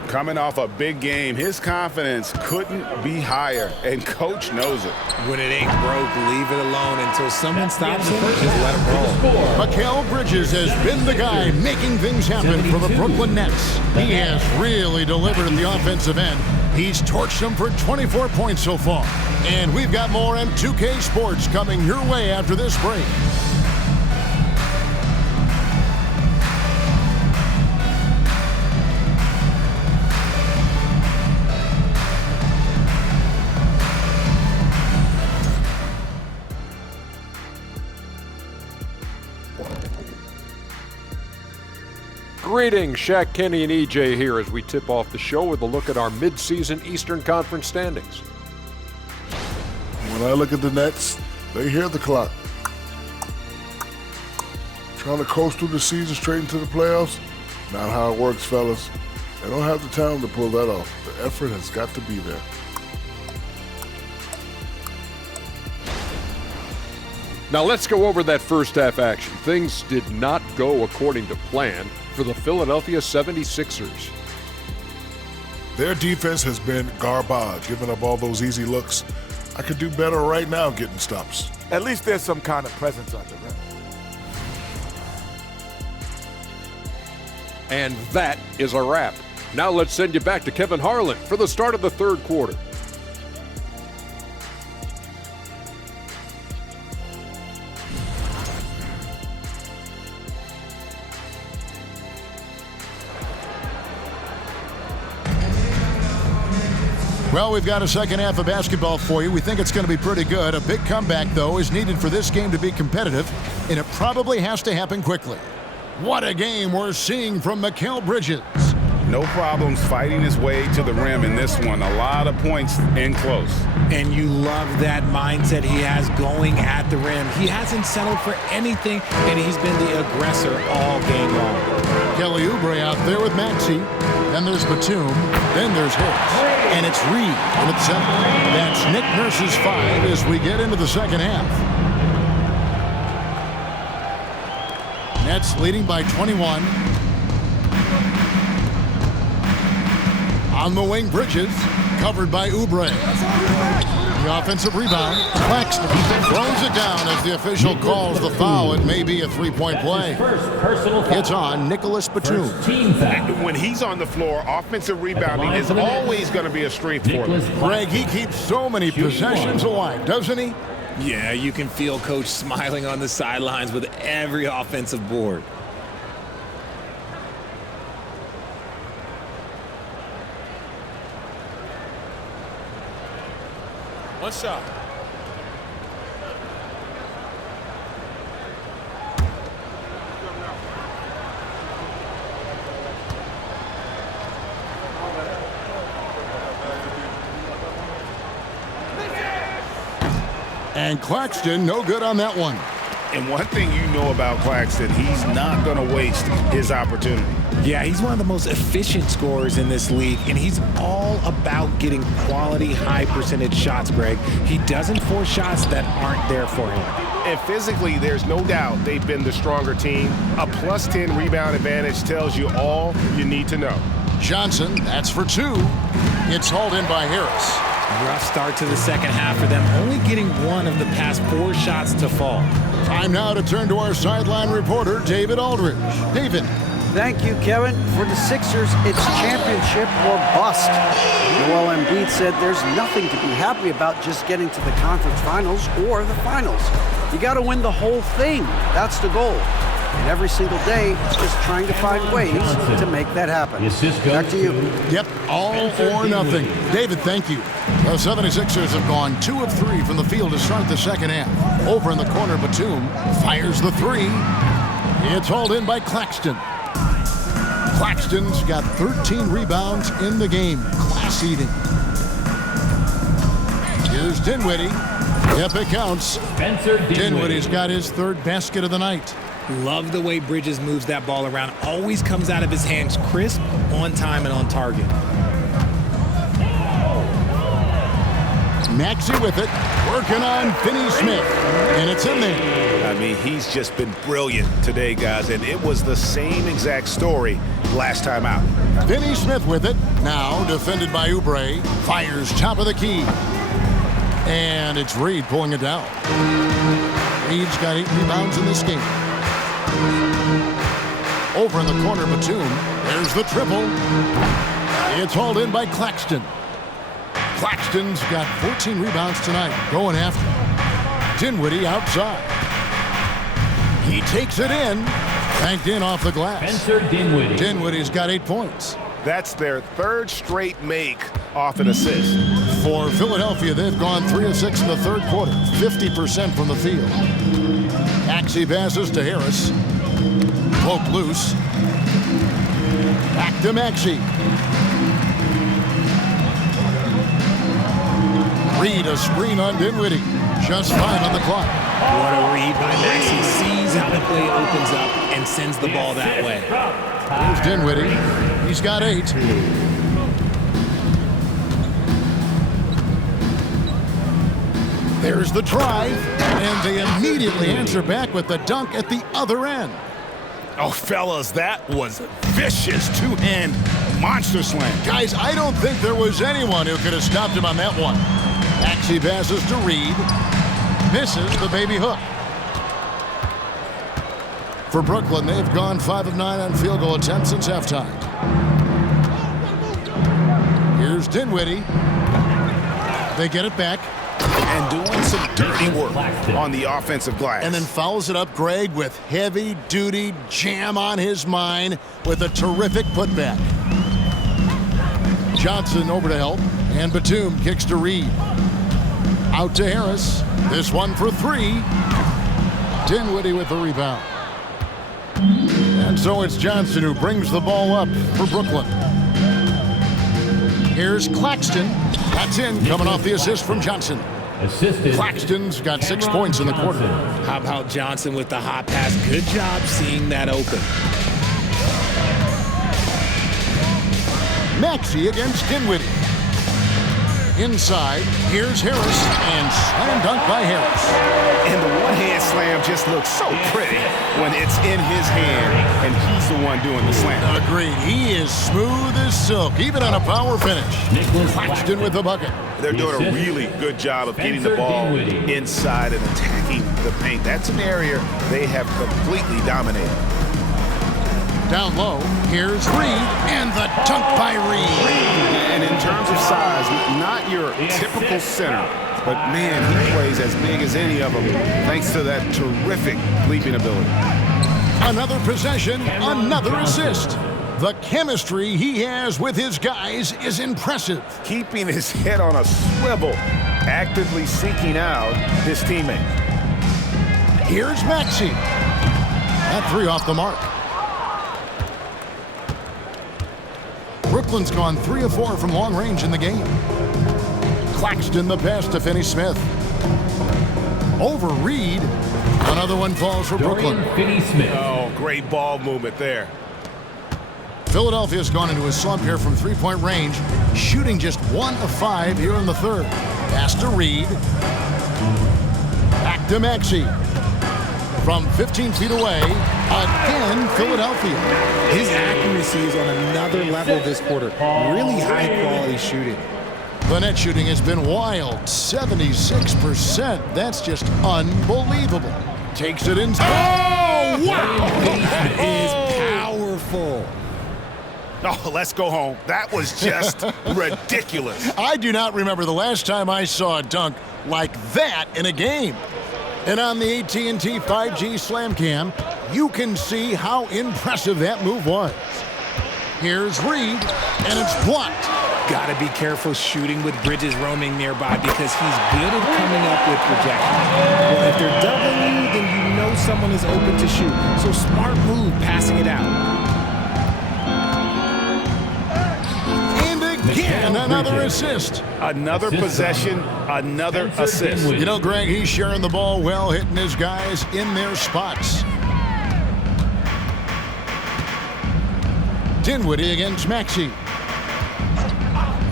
Coming off a big game, his confidence couldn't be higher, and coach knows it. When it ain't broke, leave it alone until someone stops him. Just let him roll. Mikal Bridges has been the guy making things happen for the Brooklyn Nets. He has really delivered at the offensive end, He's torched them for 24 points so far. And we've got more M2K Sports coming your way after this break. Greetings, Shaq, Kenny, and EJ here as we tip off the show with a look at our mid-season Eastern Conference standings. When I look at the Nets, they hear the clock. Trying to coast through the season straight into the playoffs? Not how it works, fellas. They don't have the talent to pull that off. The effort has got to be there. Now let's go over that first half action. Things did not go according to plan for the Philadelphia 76ers. Their defense has been garbage, giving up all those easy looks. I could do better right now getting stops. At least there's some kind of presence on the rim. And that is a wrap. Now let's send you back to Kevin Harlan for the start of the third quarter. Well, we've got a second half of basketball for you. We think it's going to be pretty good. A big comeback, though, is needed for this game to be competitive, and it probably has to happen quickly. What a game we're seeing from Mikal Bridges. No problems fighting his way to the rim in this one. A lot of points in close. And you love that mindset he has going at the rim. He hasn't settled for anything, and he's been the aggressor all game long. Kelly Oubre out there with Maxey. Then there's Batum. Then there's Hicks. And it's Reed in at 7. That's Nick Nurse's 5 as we get into the second half. Nets leading by 21. On the wing, Bridges, covered by Oubre. The offensive rebound. Claxton throws it down as the official calls the foul. It may be a three-point play. It's on Nicholas Batum. When he's on the floor, offensive rebounding is always going to be a strength for him. Greg, he keeps so many possessions alive, doesn't he? Yeah, you can feel Coach smiling on the sidelines with every offensive board. One shot. And Claxton, no good on that one. And one thing you know about Claxton, he's not going to waste his opportunity. Yeah, he's one of the most efficient scorers in this league, and he's all about getting quality, high-percentage shots, Greg. He doesn't force shots that aren't there for him. And physically, there's no doubt they've been the stronger team. A plus 10 rebound advantage tells you all you need to know. Johnson, that's for 2. It's hauled in by Harris. Rough start to the second half for them, only getting one of the past 4 shots to fall. Time now to turn to our sideline reporter, David Aldridge. David. Thank you, Kevin. For the Sixers, it's championship or bust. Joel Embiid said there's nothing to be happy about just getting to the conference finals or the finals. You got to win the whole thing. That's the goal. And every single day, it's just trying to find ways to make that happen. Back to you. Yep, all or nothing. David, thank you. The 76ers have gone 2 of 3 from the field to start the second half. Over in the corner, Batum fires the 3. It's hauled in by Claxton. Claxton's got 13 rebounds in the game. Class eating. Here's Dinwiddie. Yep, it counts. Dinwiddie's got his 3rd basket of the night. Love the way Bridges moves that ball around. Always comes out of his hands crisp, on time, and on target. Maxey with it, working on Finney Smith, and it's in there. I mean, he's just been brilliant today, guys, and it was the same exact story last time out. Finney Smith with it, now defended by Oubre, fires top of the key, and it's Reed pulling it down. Reed's got 8 rebounds in this game. Over in the corner, Batum, there's the triple. It's hauled in by Claxton. Claxton's got 14 rebounds tonight. Going after Dinwiddie outside. He takes it in. Banked in off the glass. Spencer Dinwiddie. Dinwiddie's got 8 points. That's their third straight make off an assist. For Philadelphia, they've gone 3 of 6 in the third quarter. 50% from the field. Maxey passes to Harris. Poke loose. Back to Maxey. Reed a screen on Dinwiddie. Just 5 on the clock. What a read by Maxey. Sees how the play opens up and sends the ball that way. Here's Dinwiddie. He's got 8. There's the drive, and they immediately answer back with the dunk at the other end. Oh, fellas, that was a vicious two-hand monster slam. Guys, I don't think there was anyone who could have stopped him on that one. Maxey passes to Reed. Misses the baby hook. For Brooklyn, they've gone 5 of 9 on field goal attempts since halftime. Here's Dinwiddie. They get it back. And doing some dirty work on the offensive glass. And then follows it up, Greg, with heavy-duty jam on his mind with a terrific putback. Johnson over to help, and Batum kicks to Reed. Out to Harris. This one for 3. Dinwiddie with the rebound. And so it's Johnson who brings the ball up for Brooklyn. Here's Claxton. That's in, coming off the assist from Johnson. Assisted. Claxton's got 6 points in the quarter. How about Johnson with the hot pass? Good job seeing that open. Maxey against Dinwiddie. Inside, here's Harris, and slam dunk by Harris. And the one-hand slam just looks so pretty when it's in his hand, and he's the one doing the slam. Agreed. He is smooth as silk, even on a power finish. Claxton with the bucket. They're doing a really good job of getting the ball inside and attacking the paint. That's an area they have completely dominated. Down low, here's Reed, and the dunk by Reed. And in terms of size, not your typical center, but man, he plays as big as any of them thanks to that terrific leaping ability. Another possession, another assist. The chemistry he has with his guys is impressive. Keeping his head on a swivel, actively seeking out his teammate. Here's Maxey. That 3 off the mark. Brooklyn's gone 3 of 4 from long range in the game. Claxton the pass to Finney-Smith. Over Reed. Another one falls for Brooklyn. Finney-Smith. Oh, great ball movement there. Philadelphia's gone into a slump here from 3-point range, shooting just 1 of 5 here in the third. Pass to Reed. Back to Maxey. From 15 feet away, again, Philadelphia. His accuracy is on another level this quarter. Really high-quality shooting. The net shooting has been wild, 76%. That's just unbelievable. Takes it in. Oh, wow! That is powerful. Oh, let's go home. That was just ridiculous. I do not remember the last time I saw a dunk like that in a game. And on the AT&T 5G Slam Cam, you can see how impressive that move was. Here's Reed, and it's blocked. Got to be careful shooting with Bridges roaming nearby because he's good at coming up with projection. Well, if they're doubling you, then you know someone is open to shoot. So smart move passing it out. Again, another assist. Another possession, another assist. You know, Greg, he's sharing the ball well, hitting his guys in their spots. Dinwiddie against Maxey.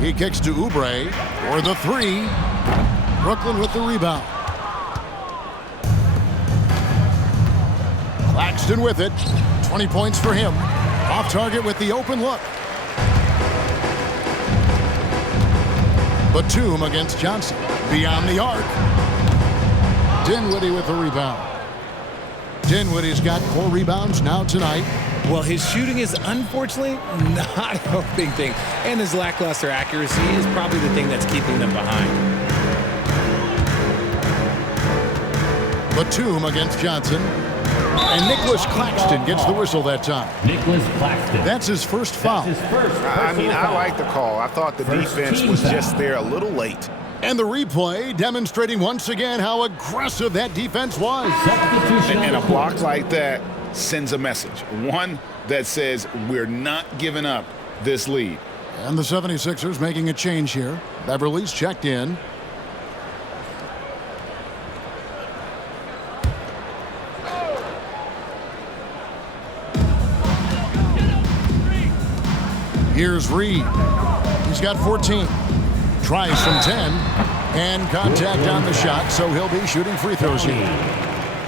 He kicks to Oubre for the 3. Brooklyn with the rebound. Claxton with it. 20 points for him. Off target with the open look. Batum against Johnson. Beyond the arc. Dinwiddie with the rebound. Dinwiddie's got 4 rebounds now tonight. Well, his shooting is unfortunately not a big thing, and his lackluster accuracy is probably the thing that's keeping them behind. Batum against Johnson. And Nicholas Claxton gets the whistle that time. Nicholas Claxton. That's his first foul. That's his first I mean, I foul. like the call. I thought the First defense team was foul. just there a little late. And the replay demonstrating once again how aggressive that defense was. Substitution And a on the block court. like that sends a message. One that says we're not giving up this lead. And the 76ers making a change here. Beverly's checked in. Here's Reed. He's got 14. Tries from 10. And contact on the shot, so he'll be shooting free throws here.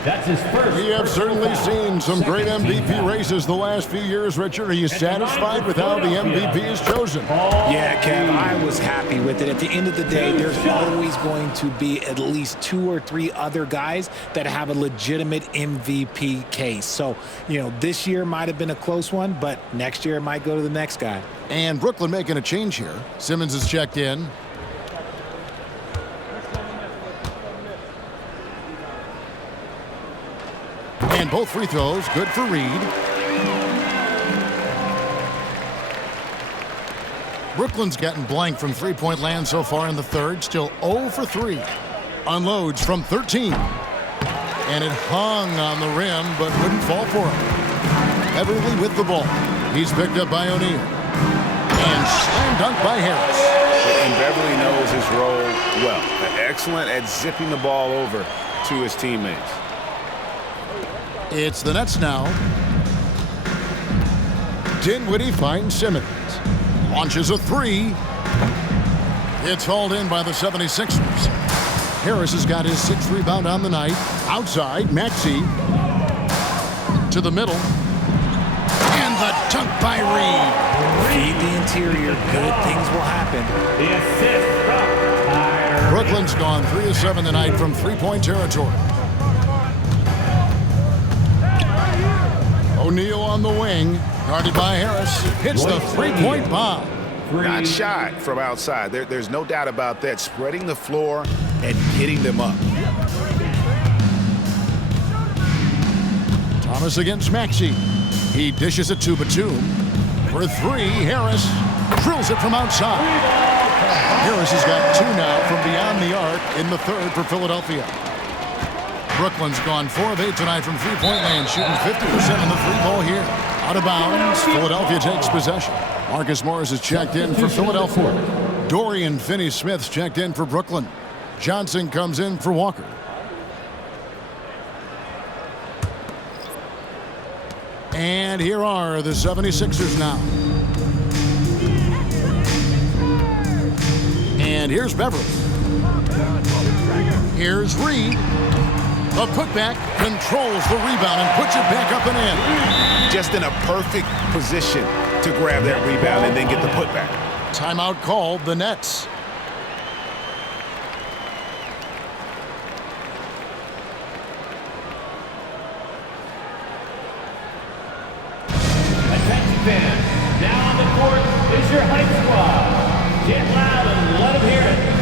That's his first. We have certainly seen some great MVP races the last few years, Richard. Are you satisfied with how the MVP is chosen? Yeah, Kev, I was happy with it. At the end of the day, there's always going to be at least 2 or 3 other guys that have a legitimate MVP case. So, this year might have been a close one, but next year it might go to the next guy. And Brooklyn making a change here. Simmons is checked in. And both free throws good for Reed. Brooklyn's gotten blank from three-point land so far in the third. Still 0 for 3. Unloads from 13. And it hung on the rim, but wouldn't fall for him. Everly with the ball. He's picked up by O'Neal. And slam dunk by Harris. And Beverly knows his role well. Excellent at zipping the ball over to his teammates. It's the Nets now. Dinwiddie finds Simmons. Launches a 3. It's hauled in by the 76ers. Harris has got his 6th rebound on the night. Outside, Maxey. To the middle. And the dunk by Reed. Feed the interior. Good things will happen. The assist from Tyler. Brooklyn's gone 3 of 7 tonight from three-point territory. O'Neal on the wing, guarded by Harris. Hits the three-point bomb. Not shot from outside. There's no doubt about that. Spreading the floor and hitting them up. Thomas against Maxey. He dishes it to Batum. For 3, Harris drills it from outside. Harris has got 2 now from beyond the arc in the third for Philadelphia. Brooklyn's gone 4 of 8 tonight from three-point land, shooting 50% on the 3-ball here. Out of bounds, Philadelphia takes possession. Marcus Morris is checked in for Philadelphia. Dorian Finney-Smith's checked in for Brooklyn. Johnson comes in for Walker. And here are the 76ers now. And here's Beverly. Here's Reed. A putback, controls the rebound and puts it back up and in. Just in a perfect position to grab that rebound and then get the putback. Timeout called, the Nets. Attention fans, now on the court is your hype squad. Get loud and let them hear it.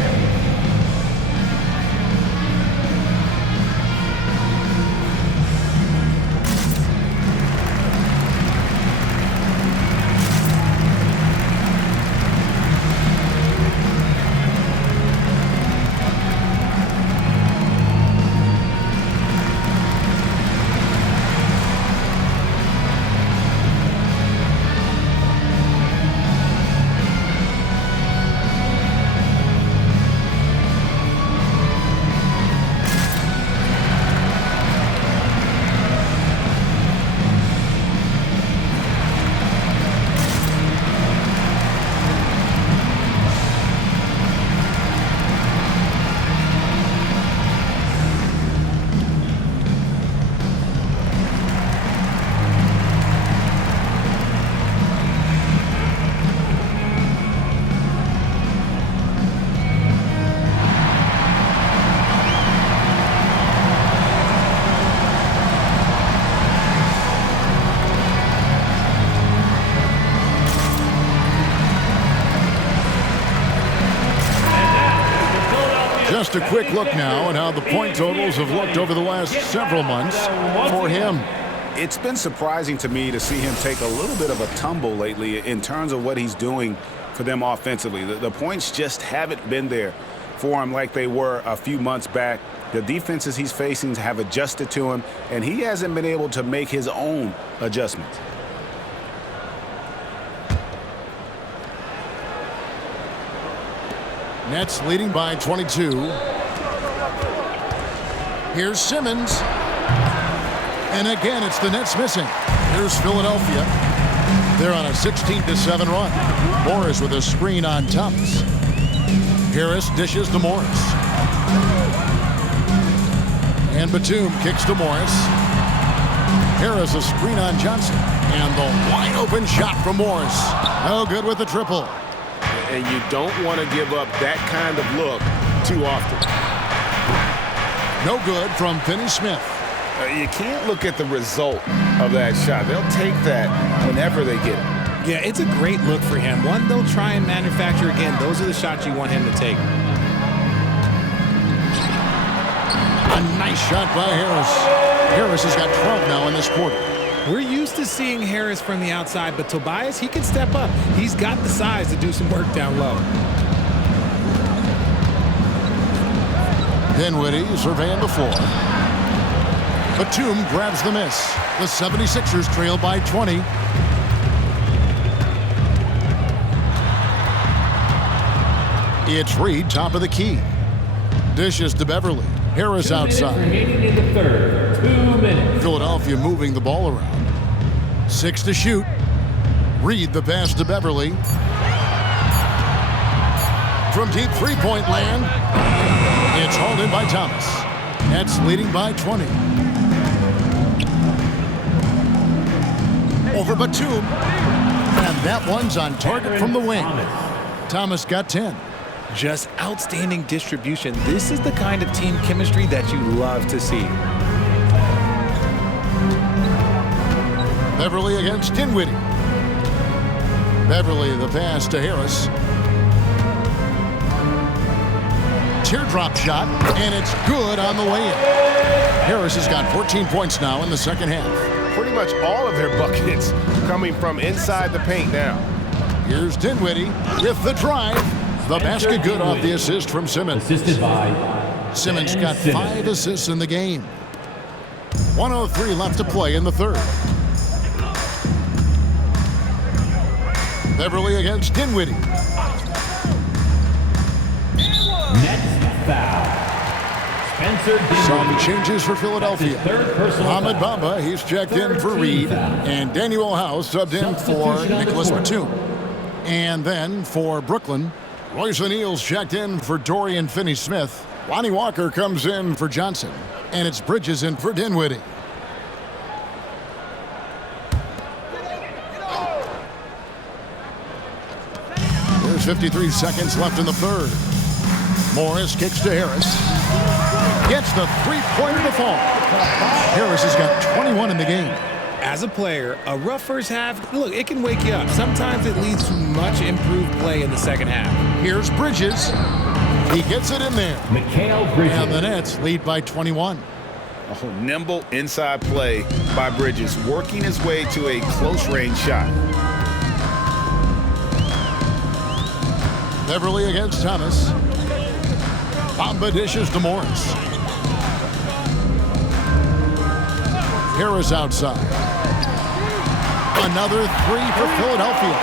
Just a quick look now at how the point totals have looked over the last several months for him. It's been surprising to me to see him take a little bit of a tumble lately in terms of what he's doing for them offensively. The points just haven't been there for him like they were a few months back. The defenses he's facing have adjusted to him, and he hasn't been able to make his own adjustments. Nets leading by 22. Here's Simmons. And again, it's the Nets missing. Here's Philadelphia. They're on a 16-7 run. Morris with a screen on Thomas. Harris dishes to Morris. And Batum kicks to Morris. Harris a screen on Johnson. And the wide open shot from Morris. No good with the triple. And you don't want to give up that kind of look too often. No good from Finney-Smith. You can't look at the result of that shot. They'll take that whenever they get it. Yeah, it's a great look for him. One they'll try and manufacture again. Those are the shots you want him to take. A nice shot by Harris. Harris has got 12 now in this quarter. We're used to seeing Harris from the outside, but Tobias, he can step up. He's got the size to do some work down low. Dinwiddie surveying the floor. Batum grabs the miss. The 76ers trail by 20. It's Reed, top of the key. Dishes to Beverly. Harris outside. Remaining in the third. 2 minutes. Philadelphia moving the ball around. 6 to shoot. Reed the pass to Beverly. From deep three-point land. It's hauled in by Thomas. Nets leading by 20. Over Batum. And that one's on target from the wing. Thomas got 10. Just outstanding distribution. This is the kind of team chemistry that you love to see. Beverly against Dinwiddie. Beverly the pass to Harris. Teardrop shot, and it's good on the way in. Harris has got 14 points now in the second half. Pretty much all of their buckets coming from inside the paint now. Here's Dinwiddie with the drive. The basket good off the assist from Simmons. Assisted by Simmons got 5 assists in the game. 1:03 left to play in the third. Beverly against Dinwiddie. Next foul. Spencer Dinwiddie. Some changes for Philadelphia. Third personal Ahmed foul. Bamba, he's checked in for Reed. And Daniel House subbed in for Substitution on the Nicholas court. Batum. And then for Brooklyn, Royce O'Neal's checked in for Dorian Finney-Smith. Lonnie Walker comes in for Johnson. And it's Bridges in for Dinwiddie. There's 53 seconds left in the third. Morris kicks to Harris. Gets the three-pointer to fall. Harris has got 21 in the game. As a player, a rough first half, look, it can wake you up. Sometimes it leads to much improved play in the second half. Here's Bridges. He gets it in there. Mikal Bridges. And the Nets lead by 21. Oh, nimble inside play by Bridges, working his way to a close-range shot. Beverly against Thomas. Bamba dishes to Morris. Harris outside. Another three for Philadelphia.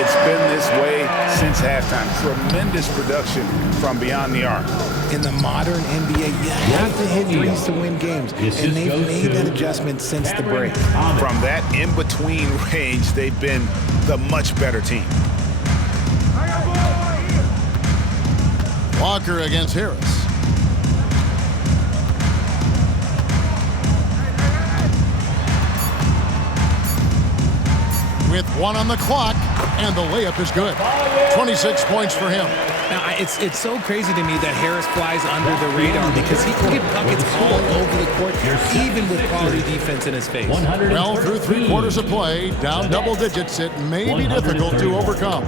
It's been this way since halftime. Tremendous production from beyond the arc. In the modern NBA, you have to hit threes to win games, and they've made that adjustment since the break. From that in-between range, they've been the much better team. Walker against Harris. With 1 on the clock, and the layup is good. 26 points for him. Now, it's so crazy to me that Harris flies under the radar because he can get buckets all over the court, even with quality defense in his face. Well, through 3 quarters of play, down double digits, it may be difficult to overcome.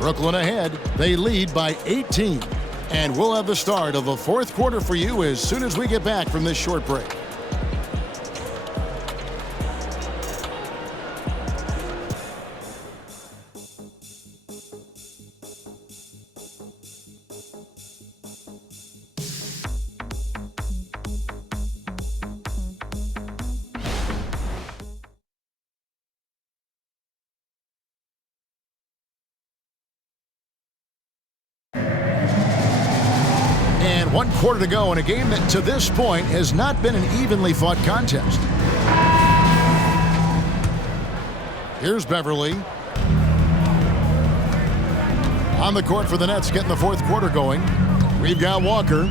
Brooklyn ahead. They lead by 18. And we'll have the start of the fourth quarter for you as soon as we get back from this short break. And 1 quarter to go in a game that to this point has not been an evenly fought contest. Here's Beverly. On the court for the Nets, getting the fourth quarter going. We've got Walker.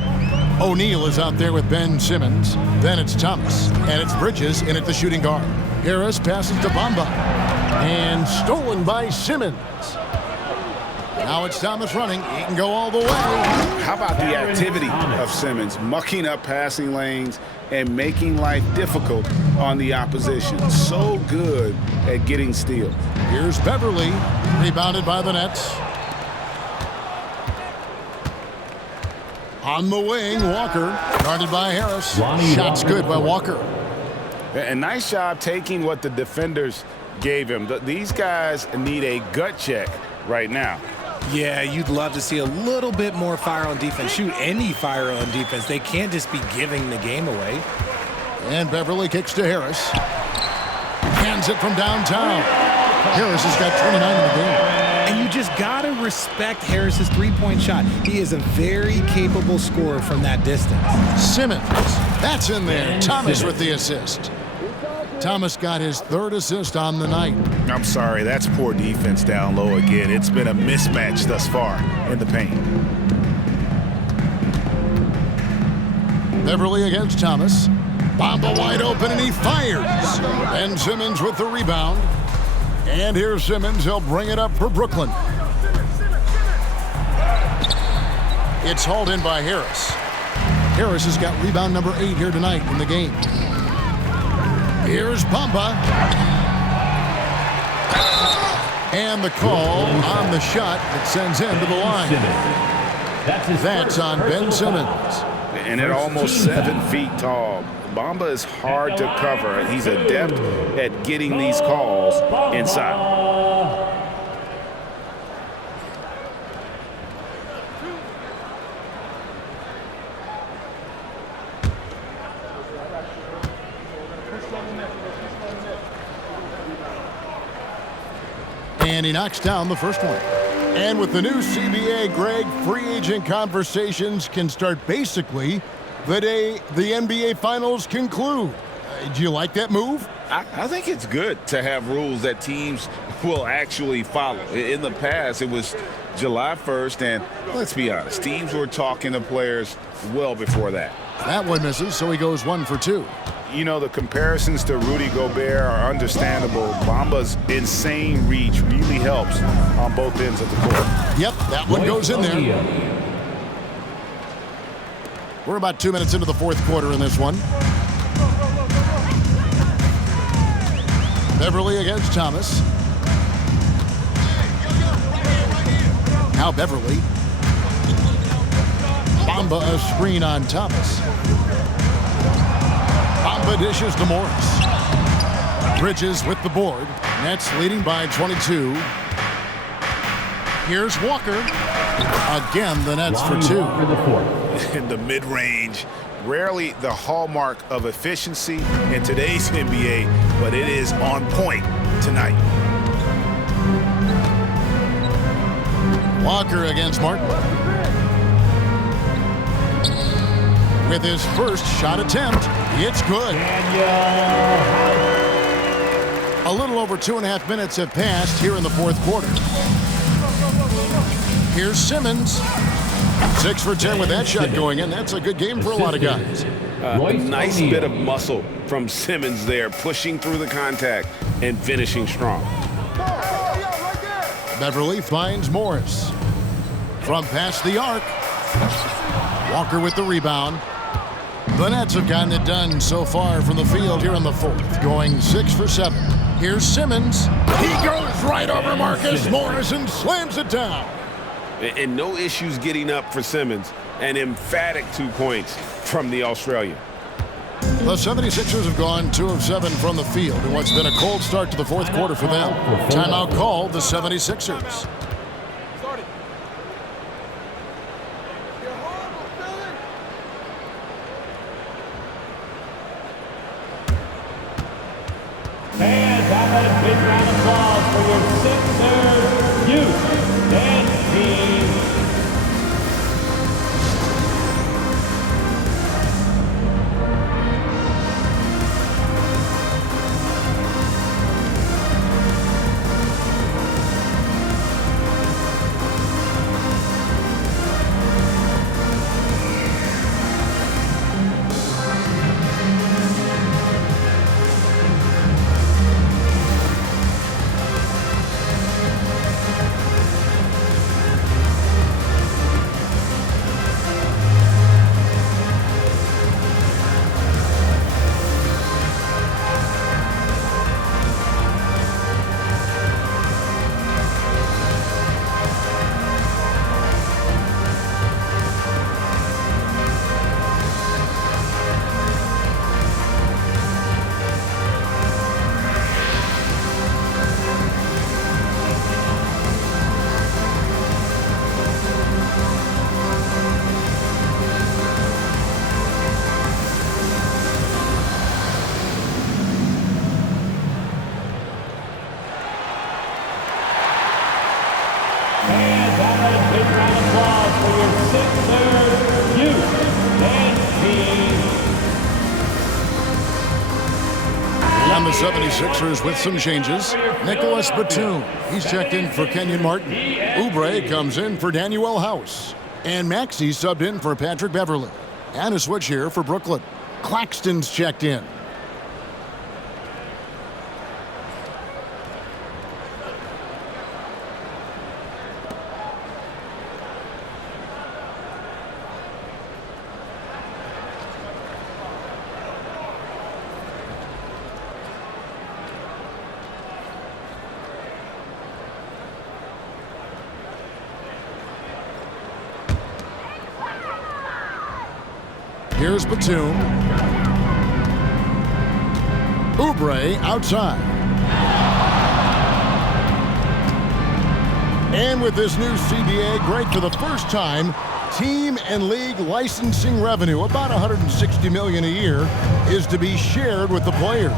O'Neal is out there with Ben Simmons. Then it's Thomas. And it's Bridges in at the shooting guard. Harris passes to Bamba. And stolen by Simmons. Now it's Thomas running. He can go all the way. How about the activity of Simmons, mucking up passing lanes and making life difficult on the opposition. So good at getting steals. Here's Beverly, rebounded by the Nets. On the wing, Walker, guarded by Harris. Shot's good by Walker. A nice job taking what the defenders gave him. These guys need a gut check right now. Yeah, you'd love to see a little bit more fire on defense. Shoot, any fire on defense. They can't just be giving the game away. And Beverly kicks to Harris. Hands it from downtown. Harris has got 29 in the game. And you just got to respect Harris's three-point shot. He is a very capable scorer from that distance. Simmons, that's in there. Thomas with the assist. Thomas got his third assist on the night. I'm sorry, that's poor defense down low again. It's been a mismatch thus far in the paint. Beverly against Thomas. Bamba wide open and he fires. And Simmons with the rebound. And here's Simmons. He'll bring it up for Brooklyn. It's hauled in by Harris. Harris has got rebound number 8 here tonight in the game. Here's Bamba. And the call on the shot that sends him to the line. That's on Ben Simmons. And at almost 7 feet tall, Bamba is hard to cover. He's adept at getting these calls inside. And he knocks down the first one. And with the new CBA, Greg, free agent conversations can start basically the day the NBA Finals conclude. Do you like that move? I think it's good to have rules that teams will actually follow. In the past, it was July 1st, and let's be honest, teams were talking to players well before that. That one misses, so he goes 1 for 2. You know, the comparisons to Rudy Gobert are understandable. Bamba's insane reach really helps on both ends of the court. Yep, that one goes in there. We're about 2 minutes into the fourth quarter in this one. Beverly against Thomas. Now Beverly. Bamba a screen on Thomas. Bamba dishes to Morris. Bridges with the board. Nets leading by 22. Here's Walker. Again, the Nets for 2. In the mid-range, rarely the hallmark of efficiency in today's NBA, but it is on point tonight. Walker against Martin. With his first shot attempt, it's good. A little over 2.5 minutes have passed here in the fourth quarter. Here's Simmons. 6 for 10 with that shot going in. That's a good game for a lot of guys. A nice bit of muscle from Simmons there, pushing through the contact and finishing strong. Beverly finds Morris. From past the arc. Walker with the rebound. The Nets have gotten it done so far from the field here in the fourth, going 6 for 7. Here's Simmons. He goes right over Marcus Morris and slams it down. And no issues getting up for Simmons. An emphatic 2 points from the Australian. The 76ers have gone 2 of 7 from the field in what's been a cold start to the fourth quarter for them. Timeout called the 76ers. And have a big round of applause for your Sixers youth dance team. And the 76ers with some changes. Nicholas Batum, he's checked in for Kenyon Martin. Oubre comes in for Daniel House. And Maxey subbed in for Patrick Beverley. And a switch here for Brooklyn. Claxton's checked in. Here's Batum. Oubre outside. And with this new CBA, great for the first time, team and league licensing revenue, about $160 million a year, is to be shared with the players.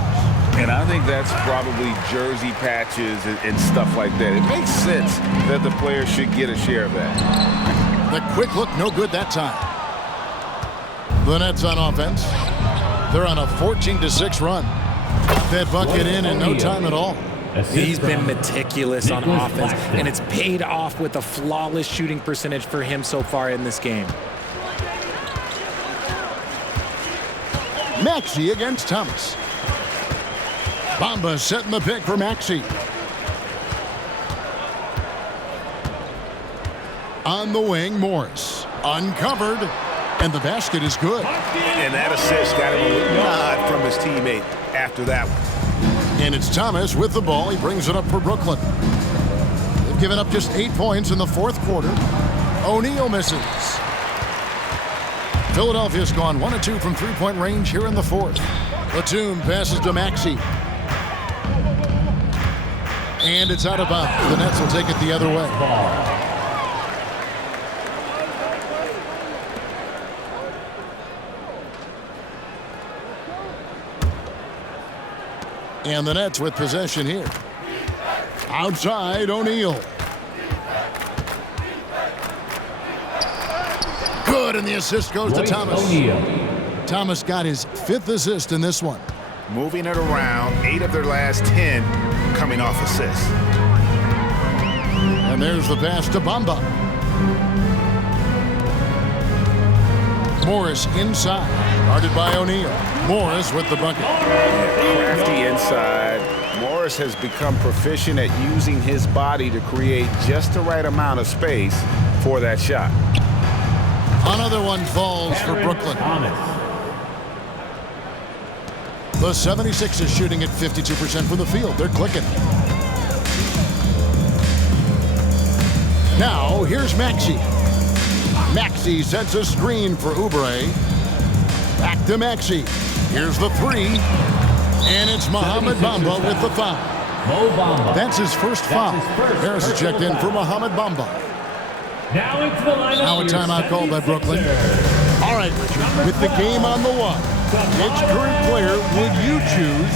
And I think that's probably jersey patches and stuff like that. It makes sense that the players should get a share of that. The quick look, no good that time. The Nets on offense. They're on a 14-6 run. Got that bucket in no time at all. He's been meticulous on offense, and it's paid off with a flawless shooting percentage for him so far in this game. Maxey against Thomas. Bamba setting the pick for Maxey. On the wing, Morris. Uncovered. And the basket is good. And that assist got him a nod from his teammate after that one. And it's Thomas with the ball. He brings it up for Brooklyn. They've given up just 8 points in the fourth quarter. O'Neal misses. Philadelphia's gone 1 of 2 from three-point range here in the fourth. Batum passes to Maxey. And it's out of bounds. The Nets will take it the other way. And the Nets with possession here. Outside, O'Neal. Good, and the assist goes to Thomas. Thomas got his 5th assist in this one. Moving it around, 8 of their last 10 coming off assists. And there's the pass to Bamba. Morris inside, guarded by O'Neal. Morris with the bucket. Crafty inside. Morris has become proficient at using his body to create just the right amount of space for that shot. Another one falls for Brooklyn. The 76ers shooting at 52% from the field. They're clicking. Now, here's Maxey. Maxey sets a screen for Oubre. Back to Maxey. Here's the three. And it's Mohamed Bamba with the foul. That's his first foul. Harris is checked in for Mohamed Bamba. Now into the lineup. Now a timeout called by Brooklyn. All right, Richard, with the game on the line, which current player would you choose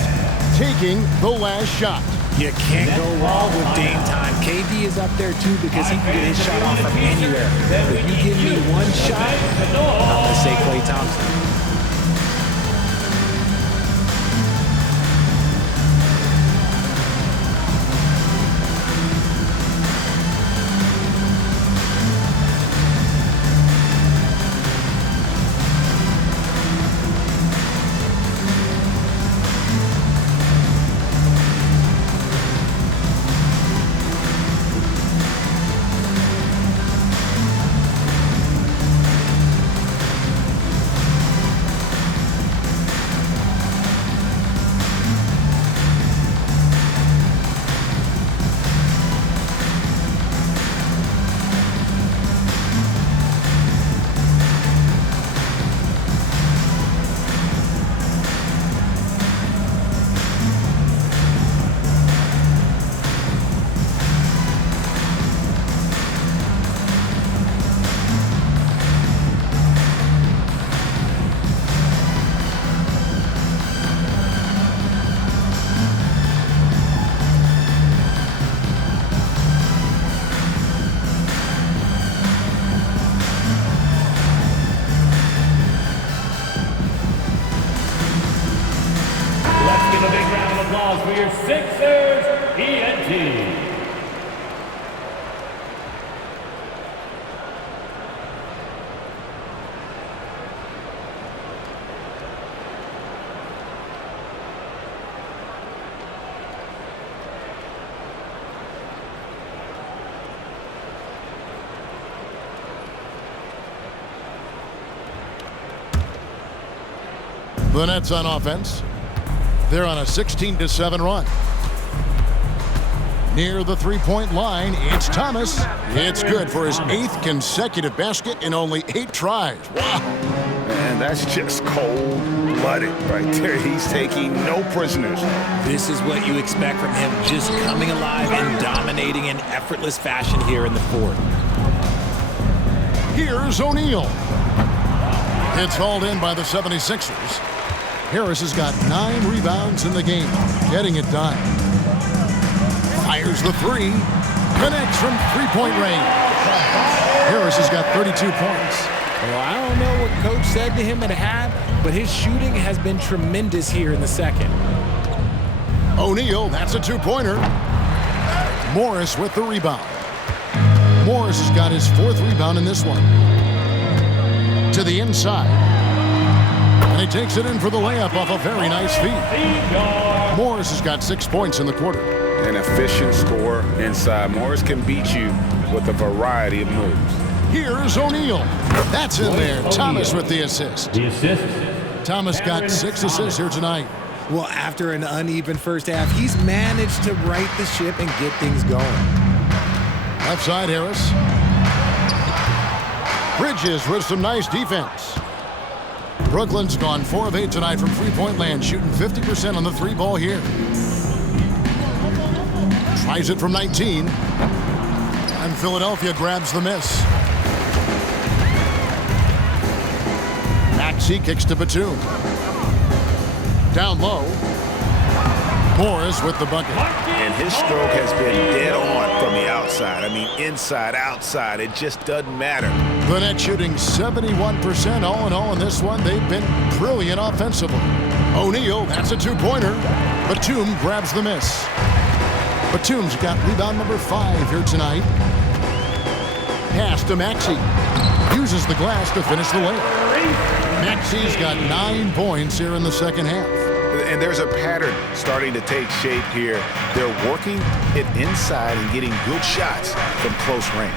taking the last shot? You can't go wrong with Dame time. KD is up there too because he can get his shot off from anywhere. If you give me one shot, I'm going to say Klay Thompson. For your Sixers, ENT. The Nets on offense. They're on a 16-7 run. Near the three-point line, it's Thomas. It's good for his 8th consecutive basket in only 8 tries. Wow. Man, that's just cold-blooded right there. He's taking no prisoners. This is what you expect from him, just coming alive and dominating in effortless fashion here in the fourth. Here's O'Neal. It's hauled in by the 76ers. Harris has got 9 rebounds in the game, getting it done. Fires the three, connects from three-point range. Harris has got 32 points. Well, I don't know what Coach said to him at half, but his shooting has been tremendous here in the second. O'Neal, that's a two-pointer. Morris with the rebound. Morris has got his 4th rebound in this one. To the inside. And he takes it in for the layup off a very nice feed. Morris has got 6 points in the quarter. An efficient scorer inside. Morris can beat you with a variety of moves. Here's O'Neal. That's in there. Thomas with the assist. Thomas got 6 assists here tonight. Well, after an uneven first half, he's managed to right the ship and get things going. Left side, Harris. Bridges with some nice defense. Brooklyn's gone 4 of 8 tonight from three-point land, shooting 50% on the 3-ball here. Tries it from 19. And Philadelphia grabs the miss. Maxey kicks to Batum. Down low. Morris with the bucket. And his stroke has been dead on from the outside. I mean, inside, outside, it just doesn't matter. The Nets shooting 71% all in all in this one. They've been brilliant offensively. O'Neal, that's a two-pointer. Batum grabs the miss. Batum's got rebound number 5 here tonight. Pass to Maxey. Uses the glass to finish the layup. Maxey's got 9 points here in the second half. And there's a pattern starting to take shape here. They're working it inside and getting good shots from close range.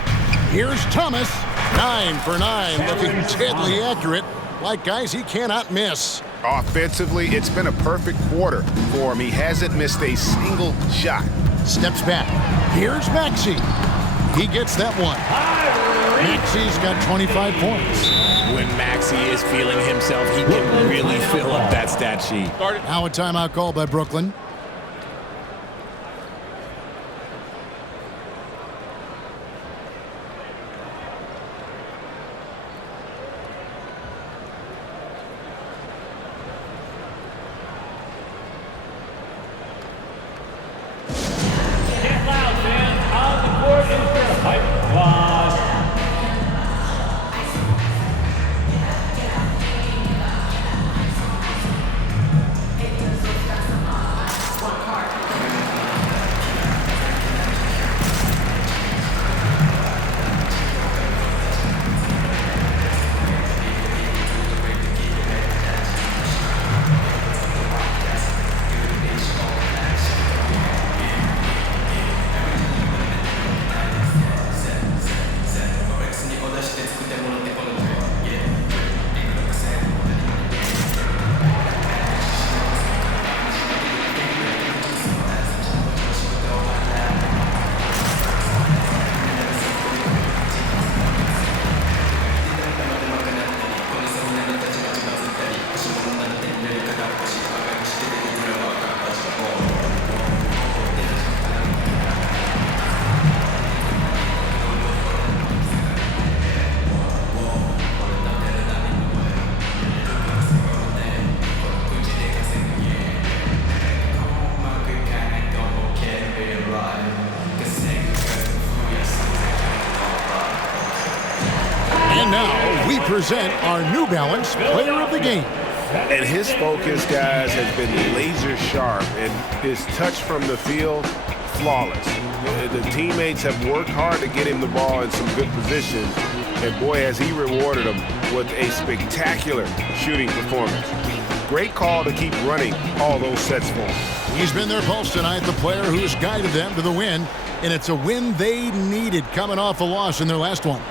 Here's Thomas. 9 for 9, looking deadly accurate. Like guys he cannot miss. Offensively, it's been a perfect quarter for him. He hasn't missed a single shot. Steps back. Here's Maxey. He gets that one. Maxi's got 25 points. When Maxi is feeling himself, he can really fill up that stat sheet. Now a timeout called by Brooklyn. Get loud, fans. On the court is the Pipe Squad. And now we present our New Balance Player of the Game. And his focus, guys, has been laser sharp, and his touch from the field, flawless. The teammates have worked hard to get him the ball in some good positions, and boy, has he rewarded them with a spectacular shooting performance. Great call to keep running all those sets for him. He's been their pulse tonight, the player who's guided them to the win, and it's a win they needed coming off a loss in their last one.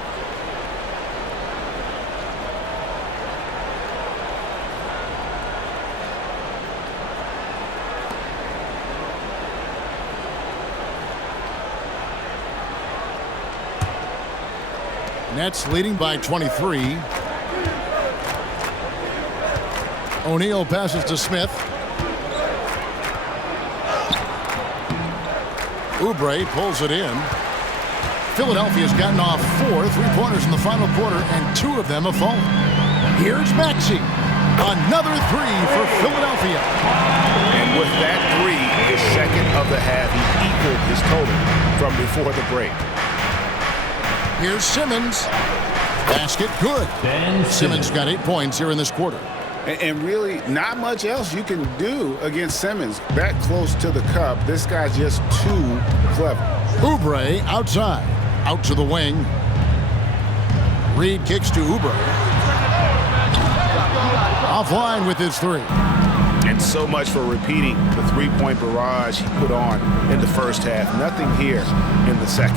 Nets leading by 23. O'Neal passes to Smith. Oubre pulls it in. Philadelphia's gotten off 4 3-pointers in the final quarter, and 2 of them have fallen. Here's Maxi. Another 3 for Philadelphia. And with that 3, his second of the half, he equaled his total from before the break. Here's Simmons. Basket good. Simmons got 8 points here in this quarter. And really, not much else you can do against Simmons. That close to the cup, this guy's just too clever. Oubre outside. Out to the wing. Reed kicks to Oubre. Offline with his 3. And so much for repeating the three-point barrage he put on in the first half. Nothing here in the second.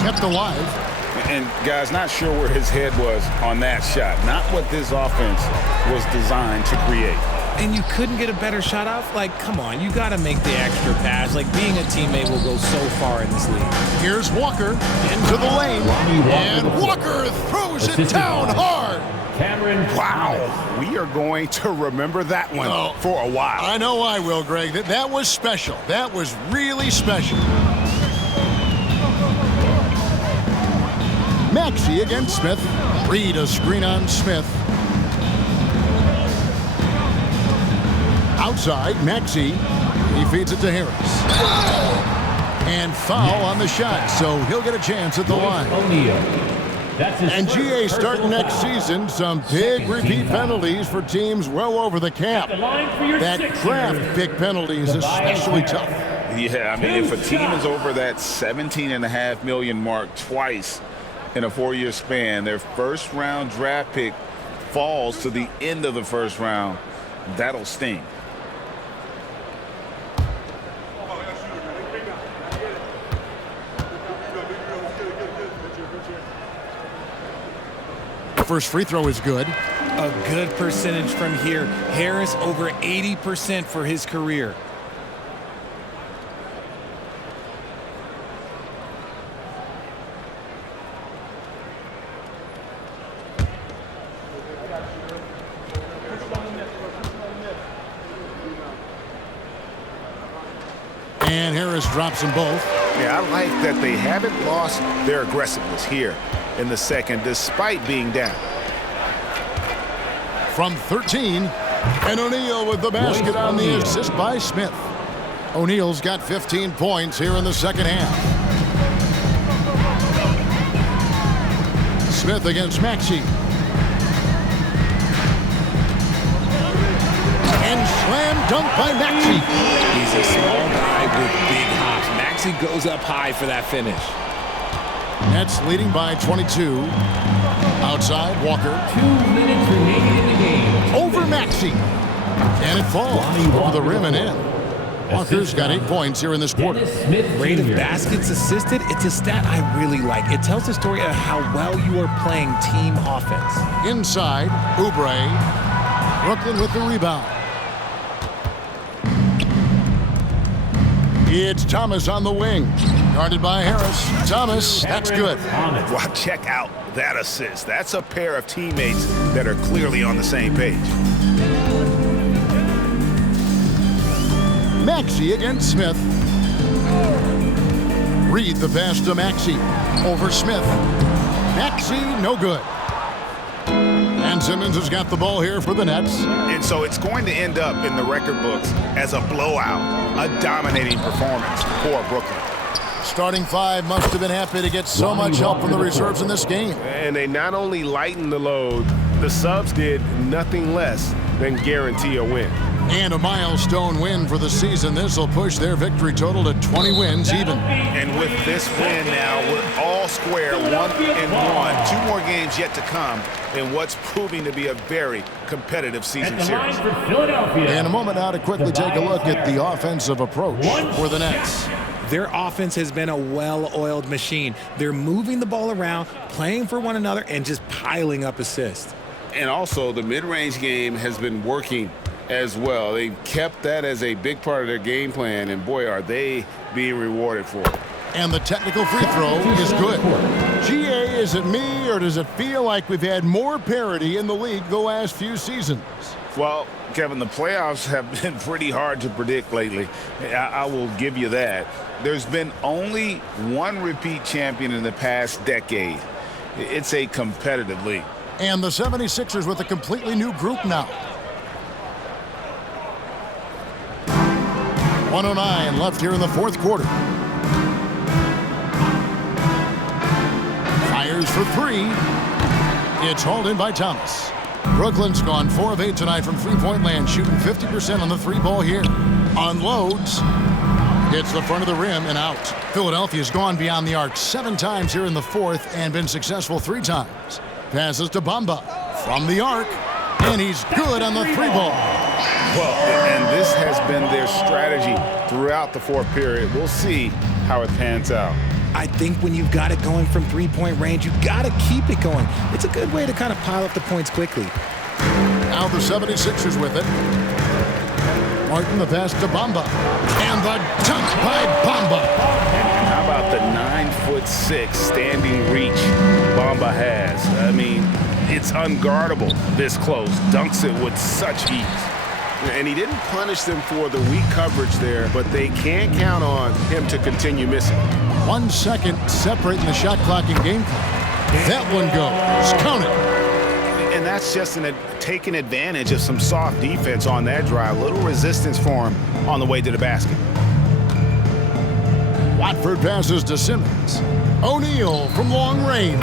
Kept alive. And guys, not sure where his head was on that shot. Not what this offense was designed to create. And you couldn't get a better shot off? Like, come on, you got to make the extra pass. Like, being a teammate will go so far in this league. Here's Walker into the lane. And Walker throws it down hard. Wow, we are going to remember that one for a while. I know I will, Greg. That was special. That was really special. Maxi against Smith. Reed a screen on Smith. Outside, Maxi. He feeds it to Harris. And foul on the shot, so he'll get a chance at the line. And GA starting next season, some big repeat penalties for teams well over the cap. That draft pick penalty is especially tough. Yeah, I mean, if a team is over that $17.5 million mark twice in a 4-year span, their first-round draft pick falls to the end of the first round, that'll sting. First free throw is good. A good percentage from here. Harris over 80% for his career. And Harris drops them both. Yeah, I like that they haven't lost their aggressiveness here in the second, despite being down. From 13, and O'Neal with the basket on the assist by Smith. O'Neal's got 15 points here in the second half. Smith against Maxey. And slam dunk by Maxey. He's a small guy with big hops. Maxey goes up high for that finish. Nets leading by 22. Outside, Walker. 2 minutes remaining in the game. Over Maxey. And it falls over the rim and in. Walker's got 8 points here in this quarter. Rate of baskets assisted, it's a stat I really like. It tells the story of how well you are playing team offense. Inside, Oubre. Brooklyn with the rebound. It's Thomas on the wing. Guarded by Harris. Thomas, that's good. Wow, check out that assist. That's a pair of teammates that are clearly on the same page. Maxey against Smith. Reed the pass to Maxey. Over Smith. Maxey, no good. And Simmons has got the ball here for the Nets. And so it's going to end up in the record books as a blowout, a dominating performance for Brooklyn. Starting five must have been happy to get so much help from the reserves in this game. And they not only lightened the load, the subs did nothing less than guarantee a win. And a milestone win for the season. This will push their victory total to 20 wins even. And with this win now, we're all square, 1-1. 2 more games yet to come in what's proving to be a very competitive season series. In a moment now to quickly take a look at the offensive approach for the Nets. Their offense has been a well-oiled machine. They're moving the ball around, playing for one another, and just piling up assists. And also, the mid-range game has been working as well. They've kept that as a big part of their game plan, and boy, are they being rewarded for it. And the technical free throw is good. GA, is it me, or does it feel like we've had more parity in the league the last few seasons? Well, Kevin, the playoffs have been pretty hard to predict lately. I will give you that. There's been only one repeat champion in the past decade. It's a competitive league. And the 76ers with a completely new group now. 1:09 left here in the fourth quarter. Fires for three. It's hauled in by Thomas. Brooklyn's gone 4 of 8 tonight from three-point land, shooting 50% on the three ball here. Unloads. Hits the front of the rim and out. Philadelphia's gone beyond the arc 7 times here in the fourth and been successful 3 times. Passes to Bamba from the arc, and he's good on the three ball. Well, and this has been their strategy throughout the fourth period. We'll see how it pans out. I think when you've got it going from three-point range, you've got to keep it going. It's a good way to kind of pile up the points quickly. Now the 76ers with it. Martin the pass to Bamba. And the dunk by Bamba. And how about the 9'6" standing reach Bamba has? I mean, it's unguardable this close. Dunks it with such ease. And he didn't punish them for the weak coverage there, but they can't count on him to continue missing. 1 second separating the shot clock and game clock. That one goes. Count it. And that's just taking advantage of some soft defense on that drive. Little resistance for him on the way to the basket. Watford passes to Simmons. O'Neal from long range.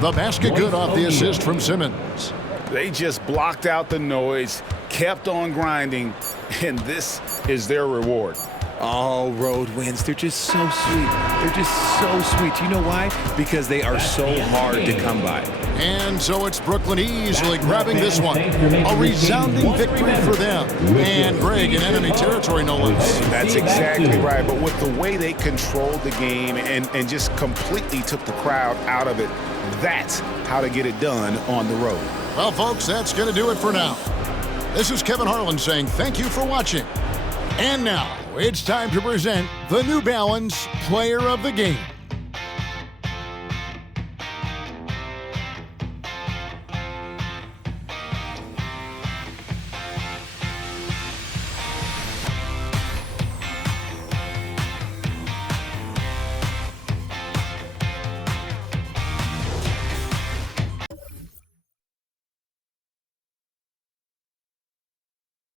The basket good off the assist from Simmons. They just blocked out the noise, kept on grinding, and this is their reward. Oh, road wins. They're just so sweet. They're just so sweet. You know why? Because they are so hard to come by. And so it's Brooklyn easily grabbing this one. A resounding victory for them. And Greg in enemy territory, no less. That's exactly right. But with the way they controlled the game and just completely took the crowd out of it, that's how to get it done on the road. Well, folks, that's going to do it for now. This is Kevin Harlan saying thank you for watching. And now, it's time to present the New Balance Player of the Game.